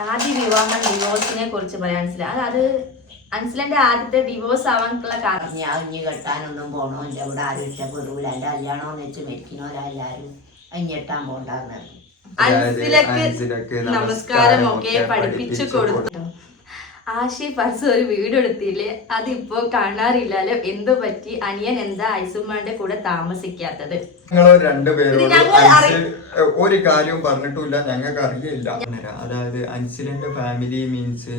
ആദ്യ വിവാഹം ഡിവോഴ്സിനെ കുറിച്ച് പറയാൻ മനസ്സിലായി. അത് അൻസിലന്റെ ആദ്യത്തെ ഡിവോഴ്സ് ആവാനുള്ള കാരണം ഞാൻ ഇനി കെട്ടാനൊന്നും പോണോല്ല. ഇവിടെ ആരും ഇഷ്ടപ്പെടൂല. എന്റെ കല്യാണമെന്ന് വെച്ച് മരിക്കണോരെല്ലാരും അഞ്ഞെട്ടാൻ പോണ്ടാന്ന്. അൻസിലക്ക് നമസ്കാരം ഒക്കെ പഠിപ്പിച്ചു കൊടുത്തു. ആഷി ഫർസ് ഒരു വീഡിയോ എടുത്തില്ലേ, അതിപ്പോ കാണാറില്ലല്ലോ. എന്തു പറ്റി? അനിയൻ എന്താ ഐസുമാന്റെ കൂടെ താമസിക്കാത്തത്? ഞങ്ങൾ രണ്ടുപേരും ഒരു കാര്യവും പറഞ്ഞിട്ടില്ല, ഞങ്ങൾക്ക് അറിയില്ല. അതായത് അൻസിലന്റെ family means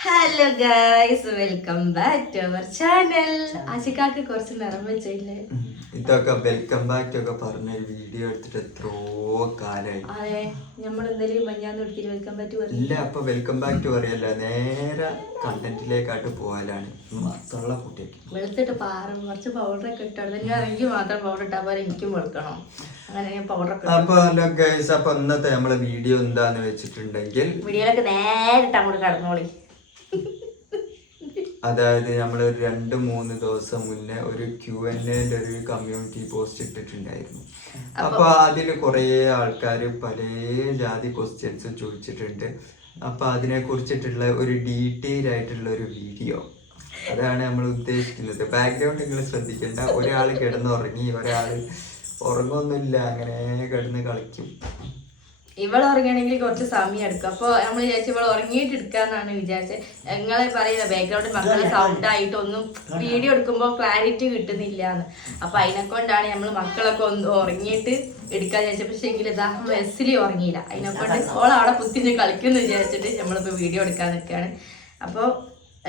hello guys, welcome back to our channel. ആശിക്കാക്ക് കുറച്ച് നിറം വെച്ചില്ലേ? ഇതൊക്കെ വെൽക്കം ബാക്ക് ഒക്കെ പറഞ്ഞ വീഡിയോ എടുത്തിട്ട് എത്രയോ കാലായി. അതെ, നമ്മൾ എന്തെങ്കിലും മഞ്ഞാന്ന് എടുത്തിട്ട് വെൽക്കം ബാക്ക് ടു ഇല്ല. അപ്പൊ വെൽക്കം ബാക്ക് ടു പറയല്ല, നേരെ കണ്ടന്റിലേക്കായിട്ട് പോയാലാണ് മത്തുള്ള കുട്ടിക്ക് വെളുത്തിട്ട് പാറും. കുറച്ച് പൗഡറൊക്കെ ഇട്ടാണ്. ഞാൻ എനിക്ക് മാത്രം പൗഡർ ഇട്ടാ പോലെ എനിക്കും വെളുക്കണം. അങ്ങനെ ഞാൻ പൗഡറൊക്കെ. അപ്പൊ ഹലോ ഗൈസ്, അപ്പൊ ഇന്നത്തെ നമ്മളെ വീഡിയോ എന്താന്ന് വെച്ചിട്ടുണ്ടെങ്കിൽ വീഡിയോയിലൊക്കെ നേരിട്ട് അങ്ങോട്ട് കടന്നോളി. അതായത് നമ്മൾ 2-3 ദിവസം മുന്നേ ഒരു Q&A ഒരു കമ്മ്യൂണിറ്റി പോസ്റ്റ് ഇട്ടിട്ടുണ്ടായിരുന്നു. അപ്പൊ അതിൽ കുറെ ആൾക്കാർ പല ജാതി ക്വസ്റ്റ്യൻസ് ചോദിച്ചിട്ടുണ്ട്. അപ്പൊ അതിനെ കുറിച്ചിട്ടുള്ള ഒരു ഡീറ്റെയിൽ ആയിട്ടുള്ള ഒരു വീഡിയോ അതാണ് നമ്മൾ ഉദ്ദേശിക്കുന്നത്. ബാക്ക്ഗ്രൗണ്ട് നിങ്ങൾ ശ്രദ്ധിക്കേണ്ട. ഒരാൾ കിടന്നുറങ്ങി, ഒരാൾ ഉറങ്ങൊന്നുമില്ല, അങ്ങനെ കിടന്ന് കളിക്കും. ഇവളെ ഉറങ്ങണമെങ്കിൽ കുറച്ച് സമയം എടുക്കും. അപ്പോൾ നമ്മൾ വിചാരിച്ചു ഇവളെ ഉറങ്ങിയിട്ട് എടുക്കാന്നാണ് വിചാരിച്ചത്. നിങ്ങളെ പറയുന്ന ബാക്ക്ഗ്രൗണ്ട് മക്കളെ സൗണ്ട് ആയിട്ടൊന്നും വീഡിയോ എടുക്കുമ്പോൾ ക്ലാരിറ്റി കിട്ടുന്നില്ല എന്ന്. അപ്പൊ അതിനെക്കൊണ്ടാണ് നമ്മൾ മക്കളൊക്കെ ഒന്ന് ഉറങ്ങിയിട്ട് എടുക്കാൻ വിചാരിച്ചത്. പക്ഷെ എങ്കിൽ ഇതാ വെസ്സിലി ഉറങ്ങിയില്ല. അതിനെക്കൊണ്ട് ഓൾ അവിടെ കുത്തിച്ച് കളിക്കുമെന്ന് വിചാരിച്ചിട്ട് നമ്മളിപ്പോൾ വീഡിയോ എടുക്കാൻ നിൽക്കുകയാണ്. അപ്പോൾ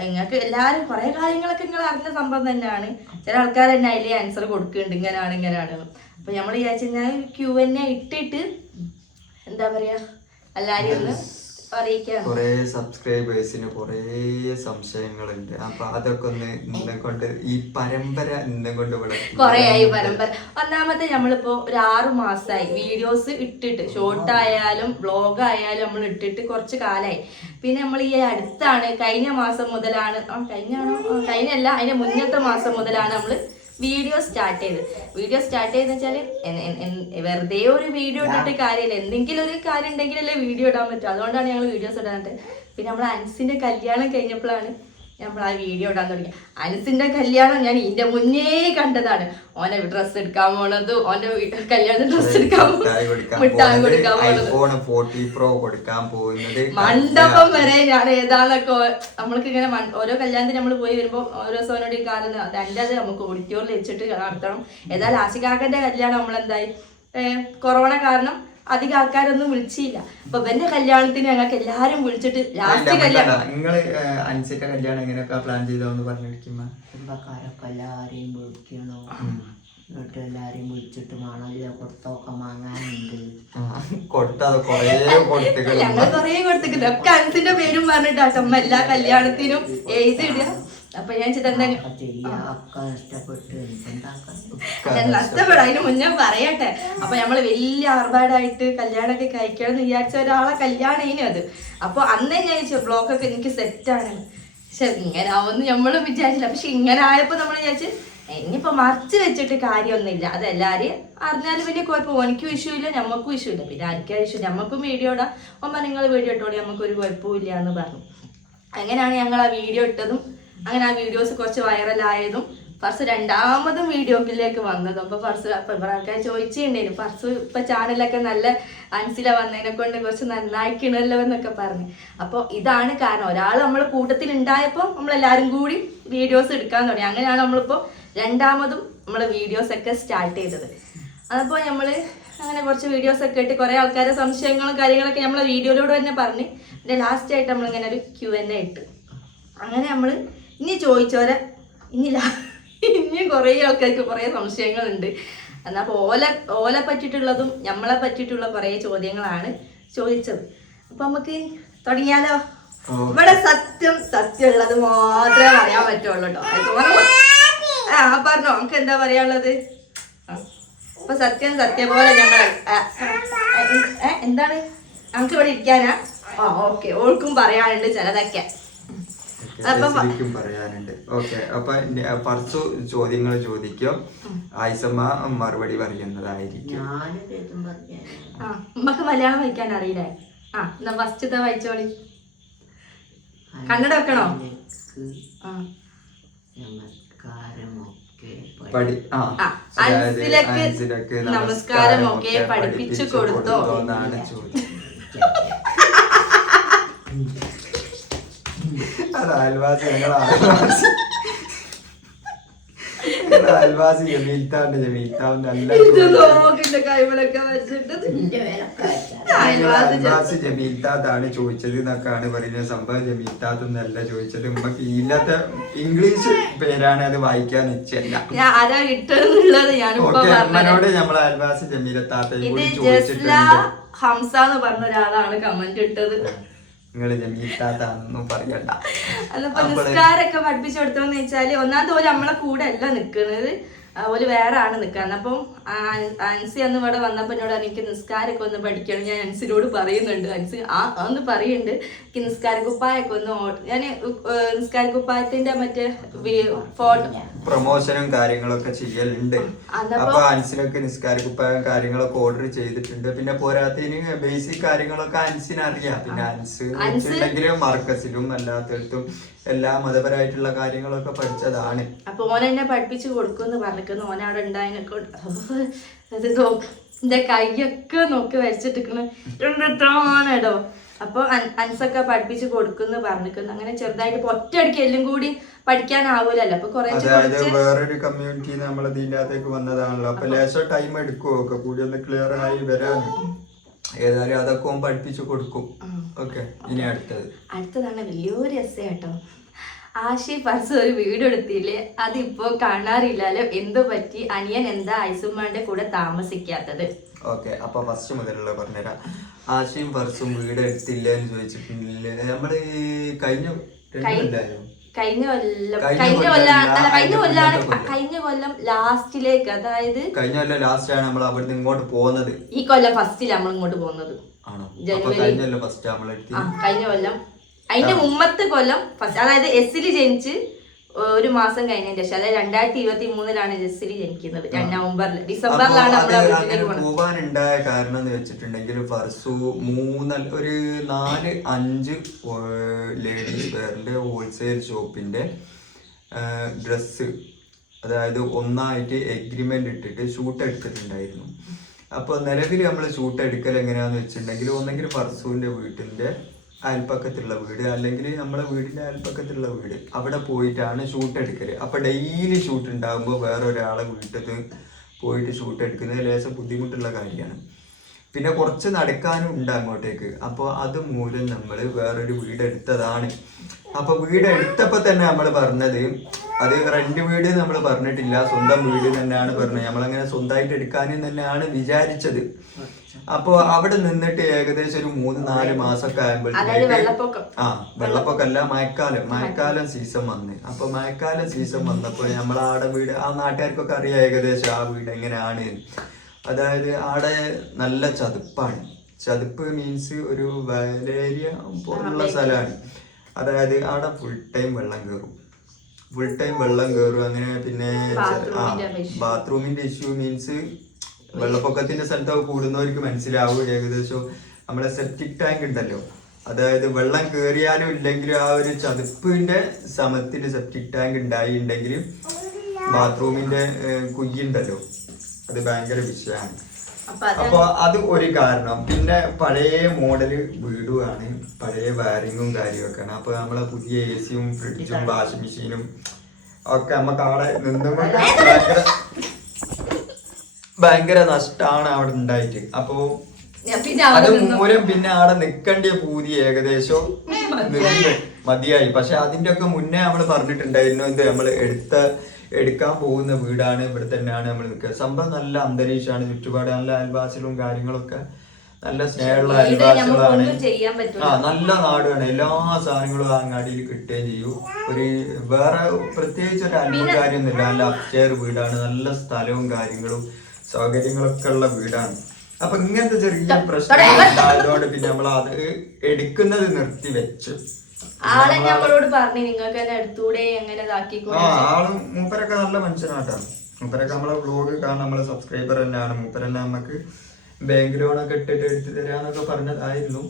നിങ്ങൾക്ക് എല്ലാവരും കുറെ കാര്യങ്ങളൊക്കെ നിങ്ങൾ അറിഞ്ഞ സംഭവം തന്നെയാണ്. ചില ആൾക്കാർ തന്നെ അതിൽ ആൻസർ കൊടുക്കുന്നുണ്ട്, ഇങ്ങനെയാണ്. അപ്പൊ നമ്മൾ വിചാരിച്ചു ഞാൻ Q&A ഇട്ടിട്ട് എന്താ പറയാ, എല്ലാരും ഒന്ന് അറിയിക്കാം. കുറെ സബ്സ്ക്രൈബേഴ്സിന് കുറെ സംശയങ്ങളുണ്ട്. അപ്പൊ അതൊക്കെ ഒന്ന് ഇന്നെ കൊണ്ട് ഈ പരമ്പര ഇന്നെ കൊണ്ട് കൊറേ ആയി പരമ്പര. ഒന്നാമത്തെ നമ്മളിപ്പോ ഒരു 6 മാസമായി വീഡിയോസ് ഇട്ടിട്ട്, ഷോർട്ട് ആയാലും വ്ളോഗ് ആയാലും നമ്മൾ ഇട്ടിട്ട് കുറച്ച് കാലമായി. പിന്നെ നമ്മൾ ഈ അടുത്താണ് കഴിഞ്ഞ മാസം മുതലാണ്, കഴിഞ്ഞല്ല അതിന്റെ മുന്നത്തെ മാസം മുതലാണ് നമ്മള് വീഡിയോ സ്റ്റാർട്ട് ചെയ്തെന്ന് വെച്ചാല് വെറുതെ ഒരു വീഡിയോ ഇട്ടിട്ട് കാര്യമില്ല. എന്തെങ്കിലും ഒരു കാര്യം ഉണ്ടെങ്കിലല്ലേ വീഡിയോ ഇടാൻ പറ്റും. അതുകൊണ്ടാണ് ഞങ്ങൾ വീഡിയോസ് ഇടാനായിട്ട്. പിന്നെ നമ്മൾ അൻസിന്റെ കല്യാണം കഴിഞ്ഞപ്പോഴാണ് നമ്മൾ ആ വീഡിയോ ഇടാൻ തുടങ്ങി. അൻസിന്റെ കല്യാണം ഞാൻ ഇതിന്റെ മുന്നേ കണ്ടതാണ്. ഓന്റെ ഡ്രസ്സ് എടുക്കാൻ പോണത്, ഓന്റെ കല്യാണത്തിന് ഡ്രസ്സ് എടുക്കാൻ മിഠായി കൊടുക്കാൻ പോകുന്നത്, മണ്ഡപം വരെ ഞാൻ ഏതാന്നൊക്കെ നമ്മൾക്ക് ഇങ്ങനെ ഓരോ കല്യാണത്തിന് നമ്മൾ പോയി വരുമ്പോൾ ഓരോ ദിവസം ഈ കാലം അതിൻ്റെ അത് നമുക്ക് ഓഡിറ്റോറിയൽ വെച്ചിട്ട് നടത്തണം. ഏതായാലും ആശികാക്കന്റെ കല്യാണം നമ്മളെന്തായി, കൊറോണ കാരണം അധികം ആൾക്കാരൊന്നും വിളിച്ചില്ല. അപ്പൊ എന്റെ കല്യാണത്തിന് ഞങ്ങൾക്ക് എല്ലാരും വിളിച്ചിട്ട് ലാസ്റ്റ് കല്യാണം പ്ലാൻ ചെയ്തോന്ന് പറഞ്ഞിരിക്കുമ്പോ കുടുംബക്കാരൊക്കെ എല്ലാരെയും വിളിക്കണോ, എന്നിട്ട് എല്ലാരെയും വിളിച്ചിട്ട് മണലിലെ കൊടുത്തൊക്കെ വാങ്ങാനുണ്ട്. ഞങ്ങൾ കൊറേ കൊടുത്തിട്ടുണ്ട്. ഒക്കെ അൻസിന്റെ പേരും പറഞ്ഞിട്ടാട്ടോ അമ്മ എല്ലാ കല്യാണത്തിനും എഴുതിയിടുക. അപ്പൊ ഞാൻ നഷ്ടപ്പെടും. അതിന് മുന്നേ പറയട്ടെ. അപ്പൊ നമ്മള് വലിയ ആർഭാടായിട്ട് കല്യാണമൊക്കെ കഴിക്കണം എന്ന് വിചാരിച്ച ഒരാളെ കല്യാണം അത്. അപ്പൊ അന്നേ ഞാൻ ബ്ലോഗൊക്കെ എനിക്ക് സെറ്റാണ്. പക്ഷെ ഇങ്ങനെ ആവുമെന്ന് നമ്മളും വിചാരിച്ചില്ല. പക്ഷെ ഇങ്ങനെ ആയപ്പോ നമ്മൾ വിചാരിച്ച് ഇനിയിപ്പോ മറച്ചു വെച്ചിട്ട് കാര്യമൊന്നുമില്ല. അതെല്ലാരും അറിഞ്ഞാലും വലിയ കുഴപ്പം. എനിക്കും ഇഷ്യൂ ഇല്ല, ഞമ്മക്കും ഇഷ്യൂ ഇല്ല. പിന്നെ ആർക്കാ ഇഷ്യൂ? ഞമ്മക്കും വീഡിയോ ഇടാം. അമ്മ നിങ്ങൾ വീഡിയോ ഇട്ടോളി, നമുക്കൊരു കുഴപ്പവും ഇല്ല എന്ന് പറഞ്ഞു. അങ്ങനെയാണ് ഞങ്ങൾ ആ വീഡിയോ ഇട്ടതും. അങ്ങനെ ആ വീഡിയോസ് കുറച്ച് വൈറലായതും ഫർസ് രണ്ടാമതും വീഡിയോയിലേക്ക് വന്നതും. അപ്പൊ ഫർസ് ആൾക്കാർ ചോദിച്ചിട്ടുണ്ടായിരുന്നു, ഫർസ് ഇപ്പൊ ചാനലൊക്കെ നല്ല അൻസില വന്നതിനെ കൊണ്ട് കുറച്ച് നന്നായിക്കണല്ലോ എന്നൊക്കെ പറഞ്ഞു. അപ്പോൾ ഇതാണ് കാരണം. ഒരാൾ നമ്മൾ കൂട്ടത്തിൽ ഉണ്ടായപ്പോൾ നമ്മളെല്ലാവരും കൂടി വീഡിയോസ് എടുക്കാൻ തുടങ്ങി. അങ്ങനെയാണ് നമ്മളിപ്പോൾ രണ്ടാമതും നമ്മളെ വീഡിയോസ് ഒക്കെ സ്റ്റാർട്ട് ചെയ്തത്. അപ്പോൾ നമ്മൾ അങ്ങനെ കുറച്ച് വീഡിയോസ് ഒക്കെ ഇട്ട് കുറേ ആൾക്കാരുടെ സംശയങ്ങളും കാര്യങ്ങളൊക്കെ നമ്മളെ വീഡിയോയിലൂടെ തന്നെ പറഞ്ഞ് പിന്നെ ലാസ്റ്റ് ആയിട്ട് നമ്മളിങ്ങനെ ഒരു Q&A ഇട്ട്. അങ്ങനെ നമ്മൾ ഇനി ചോദിച്ചോരെ ഇനിയും കുറേ ആൾക്കാർക്ക് കുറേ സംശയങ്ങളുണ്ട്. എന്നാൽ ഓലെ പറ്റിയിട്ടുള്ളതും നമ്മളെ പറ്റിയിട്ടുള്ള കുറേ ചോദ്യങ്ങളാണ് ചോദിച്ചത്. അപ്പൊ നമുക്ക് തുടങ്ങിയാലോ? ഇവിടെ സത്യമുള്ളത് മാത്രമേ പറയാൻ പറ്റുള്ളൂ കേട്ടോ. പറഞ്ഞോ, നമുക്ക് എന്താ പറയാനുള്ളത്? അപ്പൊ സത്യം പോലെ ഞങ്ങൾ എന്താണ് നമുക്ക് ഇവിടെ ഇരിക്കാനാ? ഓക്കെ, ഓൾക്കും പറയാനുണ്ട് ചിലതൊക്കെ. ശരിക്കും പറയാനുണ്ട്. ഓക്കെ, അപ്പൊ ഫർസു ചോദ്യങ്ങൾ ചോദിക്കും, ആയിഷമ്മ മറുപടി പറയുന്നതായിരിക്കും. നമുക്ക് മലയാളം വായിക്കാൻ അറിയില്ലേ? എന്നാ ഫസ്റ്റത്തെ വായിച്ചോളി. കന്നഡ വെക്കണോ? അൻസിലക്ക് നമസ്കാരമൊക്കെ പഠിപ്പിച്ചു കൊടുത്തോ എന്നാണ് ചോദ്യം. അത് അയൽവാസി, അയൽവാസി ജമീൽത്താണ്ട്. ജമീൽത്താവ് നല്ല അയൽവാസി ജമീൽത്താത്താണ് ചോദിച്ചത് എന്നൊക്കെയാണ് പറയുന്നത്. സംഭവം ജമീൽത്താത്ത് നല്ല ചോദിച്ചത്. നമുക്ക് ഇല്ലാത്ത ഇംഗ്ലീഷ് പേരാണ്, അത് വായിക്കാൻ നിശ്ചയല്ല. അമ്മനോട് നമ്മളെ അയൽവാസി ജമീലത്താത്തയും കൂടി ചോദിച്ചിട്ടുണ്ട്. ഹംസ എന്ന് പറഞ്ഞ ഒരാളാണ് കമന്റ് ഇട്ടത്. നിങ്ങള് ജമീൽത്താത്താന്നൊന്നും പറയണ്ട. അപ്പൊ നിസ്കാരൊക്കെ പഠിപ്പിച്ചു കൊടുത്തോന്ന് വെച്ചാല് ഒന്നാമത്തെ പോലെ നമ്മളെ കൂടെ അല്ല നിക്കുന്നത്, ഓല് വേറെ ആണ് നിൽക്കുന്നത്. അപ്പം അൻസി അന്ന് ഇവിടെ വന്നപ്പോൾ എന്നോട് എനിക്ക് നിസ്കാരമൊക്കെ ഒന്ന് പഠിക്കണം. ഞാൻ അൻസിനോട് പറയുന്നുണ്ട്, അൻസി ഒന്ന് പറയുന്നുണ്ട് എനിക്ക് നിസ്കാരക്കുപ്പായൊക്കെ ഒന്ന് ഞാൻ നിസ്കാരക്കുപ്പായത്തിന്റെ മറ്റേ ഫോട്ടോ പ്രൊമോഷനും കാര്യങ്ങളൊക്കെ ചെയ്യലുണ്ട്. അപ്പൊ അൻസിനൊക്കെ നിസ്കാരക്കുപ്പായം കാര്യങ്ങളൊക്കെ ഓർഡർ ചെയ്തിട്ടുണ്ട്. പിന്നെ പോരാത്തതിന് ബേസിക് കാര്യങ്ങളൊക്കെ അൻസിന് അറിയാം. പിന്നെ അൻസിലും മർക്കസിലും അല്ലാത്തടത്തും എല്ലാ മതപരമായിട്ടുള്ള കാര്യങ്ങളൊക്കെ പഠിച്ചതാണ്. അപ്പൊ ഓനെന്നെ പഠിപ്പിച്ചു കൊടുക്കുമെന്ന് പറഞ്ഞിരിക്കുന്നു. ഓനവിടെ ഉണ്ടായതിനൊക്കെ എന്റെ കൈയൊക്കെ നോക്കി വരച്ചിട്ടിരിക്കണോ. അപ്പൊ അൻസൊക്കെ പഠിപ്പിച്ചു കൊടുക്കുന്നു പറഞ്ഞിരിക്കുന്നു. അങ്ങനെ ചെറുതായിട്ട് ഒറ്റയടിക്ക് എല്ലാം കൂടി പഠിക്കാനാവൂലല്ലോ. അപ്പൊ വേറൊരു കമ്മ്യൂണിറ്റി നമ്മൾ ഇതിനകത്തേക്ക് വന്നതാണല്ലോ. അപ്പൊ ലേശം ടൈം എടുക്കുമോ ഒക്കെ കൂടി ഒന്ന് ക്ലിയർ ആയി വരാൻ. ഏതായാലും അതൊക്കെ പഠിപ്പിച്ചു കൊടുക്കും. ഓക്കെ, ഇനി അടുത്തതാണ് വലിയൊരു എസ്സേ കേട്ടോ. ആഷി ഫർസ് ഒരു വീഡിയോ എടുത്തില്ലേ, അതിപ്പോ കാണാറില്ലല്ലോ, എന്തു പറ്റി? അനിയൻ എന്താ ഐസുമ്മാന്റെ കൂടെ താമസിക്കാത്തത്? ഓക്കെ, അപ്പൊ ഫസ്റ്റ് മുതലുള്ള പറഞ്ഞുതരാം. ആഷിയും ഫർസും വീട് എടുത്തില്ല എന്ന് ചോദിച്ചിട്ടുണ്ടെങ്കിൽ നമ്മള് കഴിഞ്ഞ കൊല്ലം ലാസ്റ്റിലേക്ക്, അതായത് കഴിഞ്ഞ കൊല്ലം ലാസ്റ്റ് ആണ് നമ്മൾ അവിടുന്ന് ഇങ്ങോട്ട് പോകുന്നത്. ഈ കൊല്ലം ഫസ്റ്റിൽ നമ്മൾ ഇങ്ങോട്ട് പോകുന്നത്. കഴിഞ്ഞ കൊല്ലം ഫസ്റ്റ് നമ്മൾ കഴിഞ്ഞ കൊല്ലം അതിന്റെ മുമ്പത്തെ കൊല്ലം ഫസ്റ്റ്, അതായത് എസ്സില് ജനിച്ച് ഒരു മാസം കഴിഞ്ഞതിന് ശേഷം, അതായത് 2023 എസ്സില് ജനിക്കുന്നത്. ഡിസംബറിലാണ് പോവാനുണ്ടായ കാരണം എന്ന് വെച്ചിട്ടുണ്ടെങ്കിൽ ഫർസു 4-5 ലേഡീസ് വെയറിന്റെ ഹോൾസെയിൽ ഷോപ്പിന്റെ ഡ്രസ്സ്, അതായത് ഒന്നായിട്ട് എഗ്രിമെന്റ് ഇട്ടിട്ട് ഷൂട്ട് എടുത്തിട്ടുണ്ടായിരുന്നു. അപ്പോൾ നിലവിൽ നമ്മൾ ഷൂട്ട് എടുക്കൽ എങ്ങനെയാന്ന് വെച്ചിട്ടുണ്ടെങ്കിൽ ഒന്നെങ്കിൽ ഫർസുവിന്റെ വീട്ടിന്റെ അയൽപ്പക്കത്തുള്ള വീട്, അല്ലെങ്കിൽ നമ്മളെ വീടിന്റെ അയൽപ്പക്കത്തുള്ള വീട്, അവിടെ പോയിട്ടാണ് ഷൂട്ട് എടുക്കല്. അപ്പൊ ഡെയിലി ഷൂട്ട് ഉണ്ടാകുമ്പോൾ വേറെ ഒരാളെ വീട്ടിൽ പോയിട്ട് ഷൂട്ട് എടുക്കുന്നത് ലേശം ബുദ്ധിമുട്ടുള്ള കാര്യമാണ്. പിന്നെ കുറച്ച് നടക്കാനും ഉണ്ട് അങ്ങോട്ടേക്ക്. അപ്പോൾ അത് മൂലം നമ്മൾ വേറൊരു വീട് എടുത്തതാണ്. അപ്പൊ വീട് എടുത്തപ്പോൾ തന്നെ നമ്മൾ പറഞ്ഞത് അത് റെന്റ് വീട് നമ്മൾ പറഞ്ഞിട്ടില്ല, സ്വന്തം വീട് തന്നെയാണ് പറഞ്ഞത്. നമ്മളങ്ങനെ സ്വന്തമായിട്ട് എടുക്കാനും തന്നെയാണ് വിചാരിച്ചത്. അപ്പൊ അവിടെ നിന്നിട്ട് ഏകദേശം ഒരു 3-4 മാസമൊക്കെ ആകുമ്പോഴത്തേക്ക് വെള്ളപ്പൊക്കമല്ല, മഴക്കാലം സീസൺ വന്ന്. അപ്പൊ മഴക്കാലം സീസൺ വന്നപ്പോൾ നമ്മളെ ആടെ വീട് ആ നാട്ടുകാർക്കൊക്കെ അറിയാം ഏകദേശം ആ വീട് എങ്ങനെയാണ്. അതായത് ആടെ നല്ല ചതുപ്പാണ്. ചതുപ്പ് മീൻസ് ഒരു വയലേരിയ പോലുള്ള സ്ഥലമാണ്. അതായത് ആടെ ഫുൾ ടൈം വെള്ളം കയറും. അങ്ങനെ പിന്നെ ബാത്റൂമിന്റെ ഇഷ്യൂ മീൻസ് വെള്ളപ്പൊക്കത്തിന്റെ സ്ഥലത്തൊക്കെ കൂടുന്നവർക്ക് മനസ്സിലാവും. ഏകദേശം നമ്മളെ സെപ്റ്റിക് ടാങ്ക് ഉണ്ടല്ലോ, അതായത് വെള്ളം കയറിയാലും ഇല്ലെങ്കിലും ആ ഒരു ചതുപ്പിന്റെ സമത്തിന് സെപ്റ്റിക് ടാങ്ക് ഉണ്ടായിട്ടുണ്ടെങ്കിൽ ബാത്റൂമിന്റെ കുയ്യുണ്ടല്ലോ, അത് ഭയങ്കര വിഷയമാണ്. അപ്പൊ അത് ഒരു കാരണം. പിന്നെ പഴയ മോഡല് വീടുമാണ്, പഴയ വയറിങ്ങും കാര്യമൊക്കെയാണ്. അപ്പൊ നമ്മളെ പുതിയ AC-യും ഫ്രിഡ്ജും വാഷിംഗ് മെഷീനും ഒക്കെ നമുക്ക് അവിടെ നിന്നുകൊണ്ട് ഭയങ്കര നഷ്ടമാണ് അവിടെ ഉണ്ടായിട്ട്. അപ്പൊ അത് മൂലം പിന്നെ അവിടെ നിക്കണ്ടിയ പൂതി ഏകദേശം മതിയായി. പക്ഷെ അതിന്റെ ഒക്കെ മുന്നേ നമ്മൾ പറഞ്ഞിട്ടുണ്ടായിരുന്നു, ഇത് നമ്മൾ എടുക്കാൻ പോകുന്ന വീടാണ്, ഇവിടെ തന്നെയാണ് നമ്മൾ നിൽക്കുക. സംഭവം നല്ല അന്തരീക്ഷമാണ്, ചുറ്റുപാട് നല്ല അയൽവാസികളും കാര്യങ്ങളൊക്കെ നല്ല സ്നേഹമുള്ള അയൽവാസികളാണ്. നല്ല നാടാണ്, എല്ലാ സാധനങ്ങളും അങ്ങാടിയിൽ കിട്ടുകയും ചെയ്യും. ഒരു വേറെ പ്രത്യേകിച്ച് ഒരു അത്ഭുത കാര്യമൊന്നുമില്ല. നല്ല അപ്സ്റ്റെയർ വീടാണ്, നല്ല സ്ഥലവും കാര്യങ്ങളും സൗകര്യങ്ങളൊക്കെ ഉള്ള വീടാണ്. അപ്പൊ ഇങ്ങനത്തെ ചെറിയ പ്രശ്നങ്ങൾ ഉണ്ടായതുകൊണ്ട് പിന്നെ നമ്മൾ അത് എടുക്കുന്നത് നിർത്തി വെച്ചു. ആളെ നമ്മളോട് പറഞ്ഞു നിങ്ങൾക്ക് തന്നെ എടുത്തൂടെ എങ്ങനെ ആളും മൂപ്പരൊക്കെ നല്ല മനുഷ്യനാട്ടോ. മൂപ്പരൊക്കെ നമ്മളെ വ്ലോഗ് കാണാൻ നമ്മളെ സബ്സ്ക്രൈബർ തന്നെയാണ്. മൂപ്പരന്നെ നമുക്ക് ബാങ്ക് ലോണൊക്കെ ഇട്ടിട്ട് എടുത്തു തരാന്നൊക്കെ പറഞ്ഞതായിരുന്നു.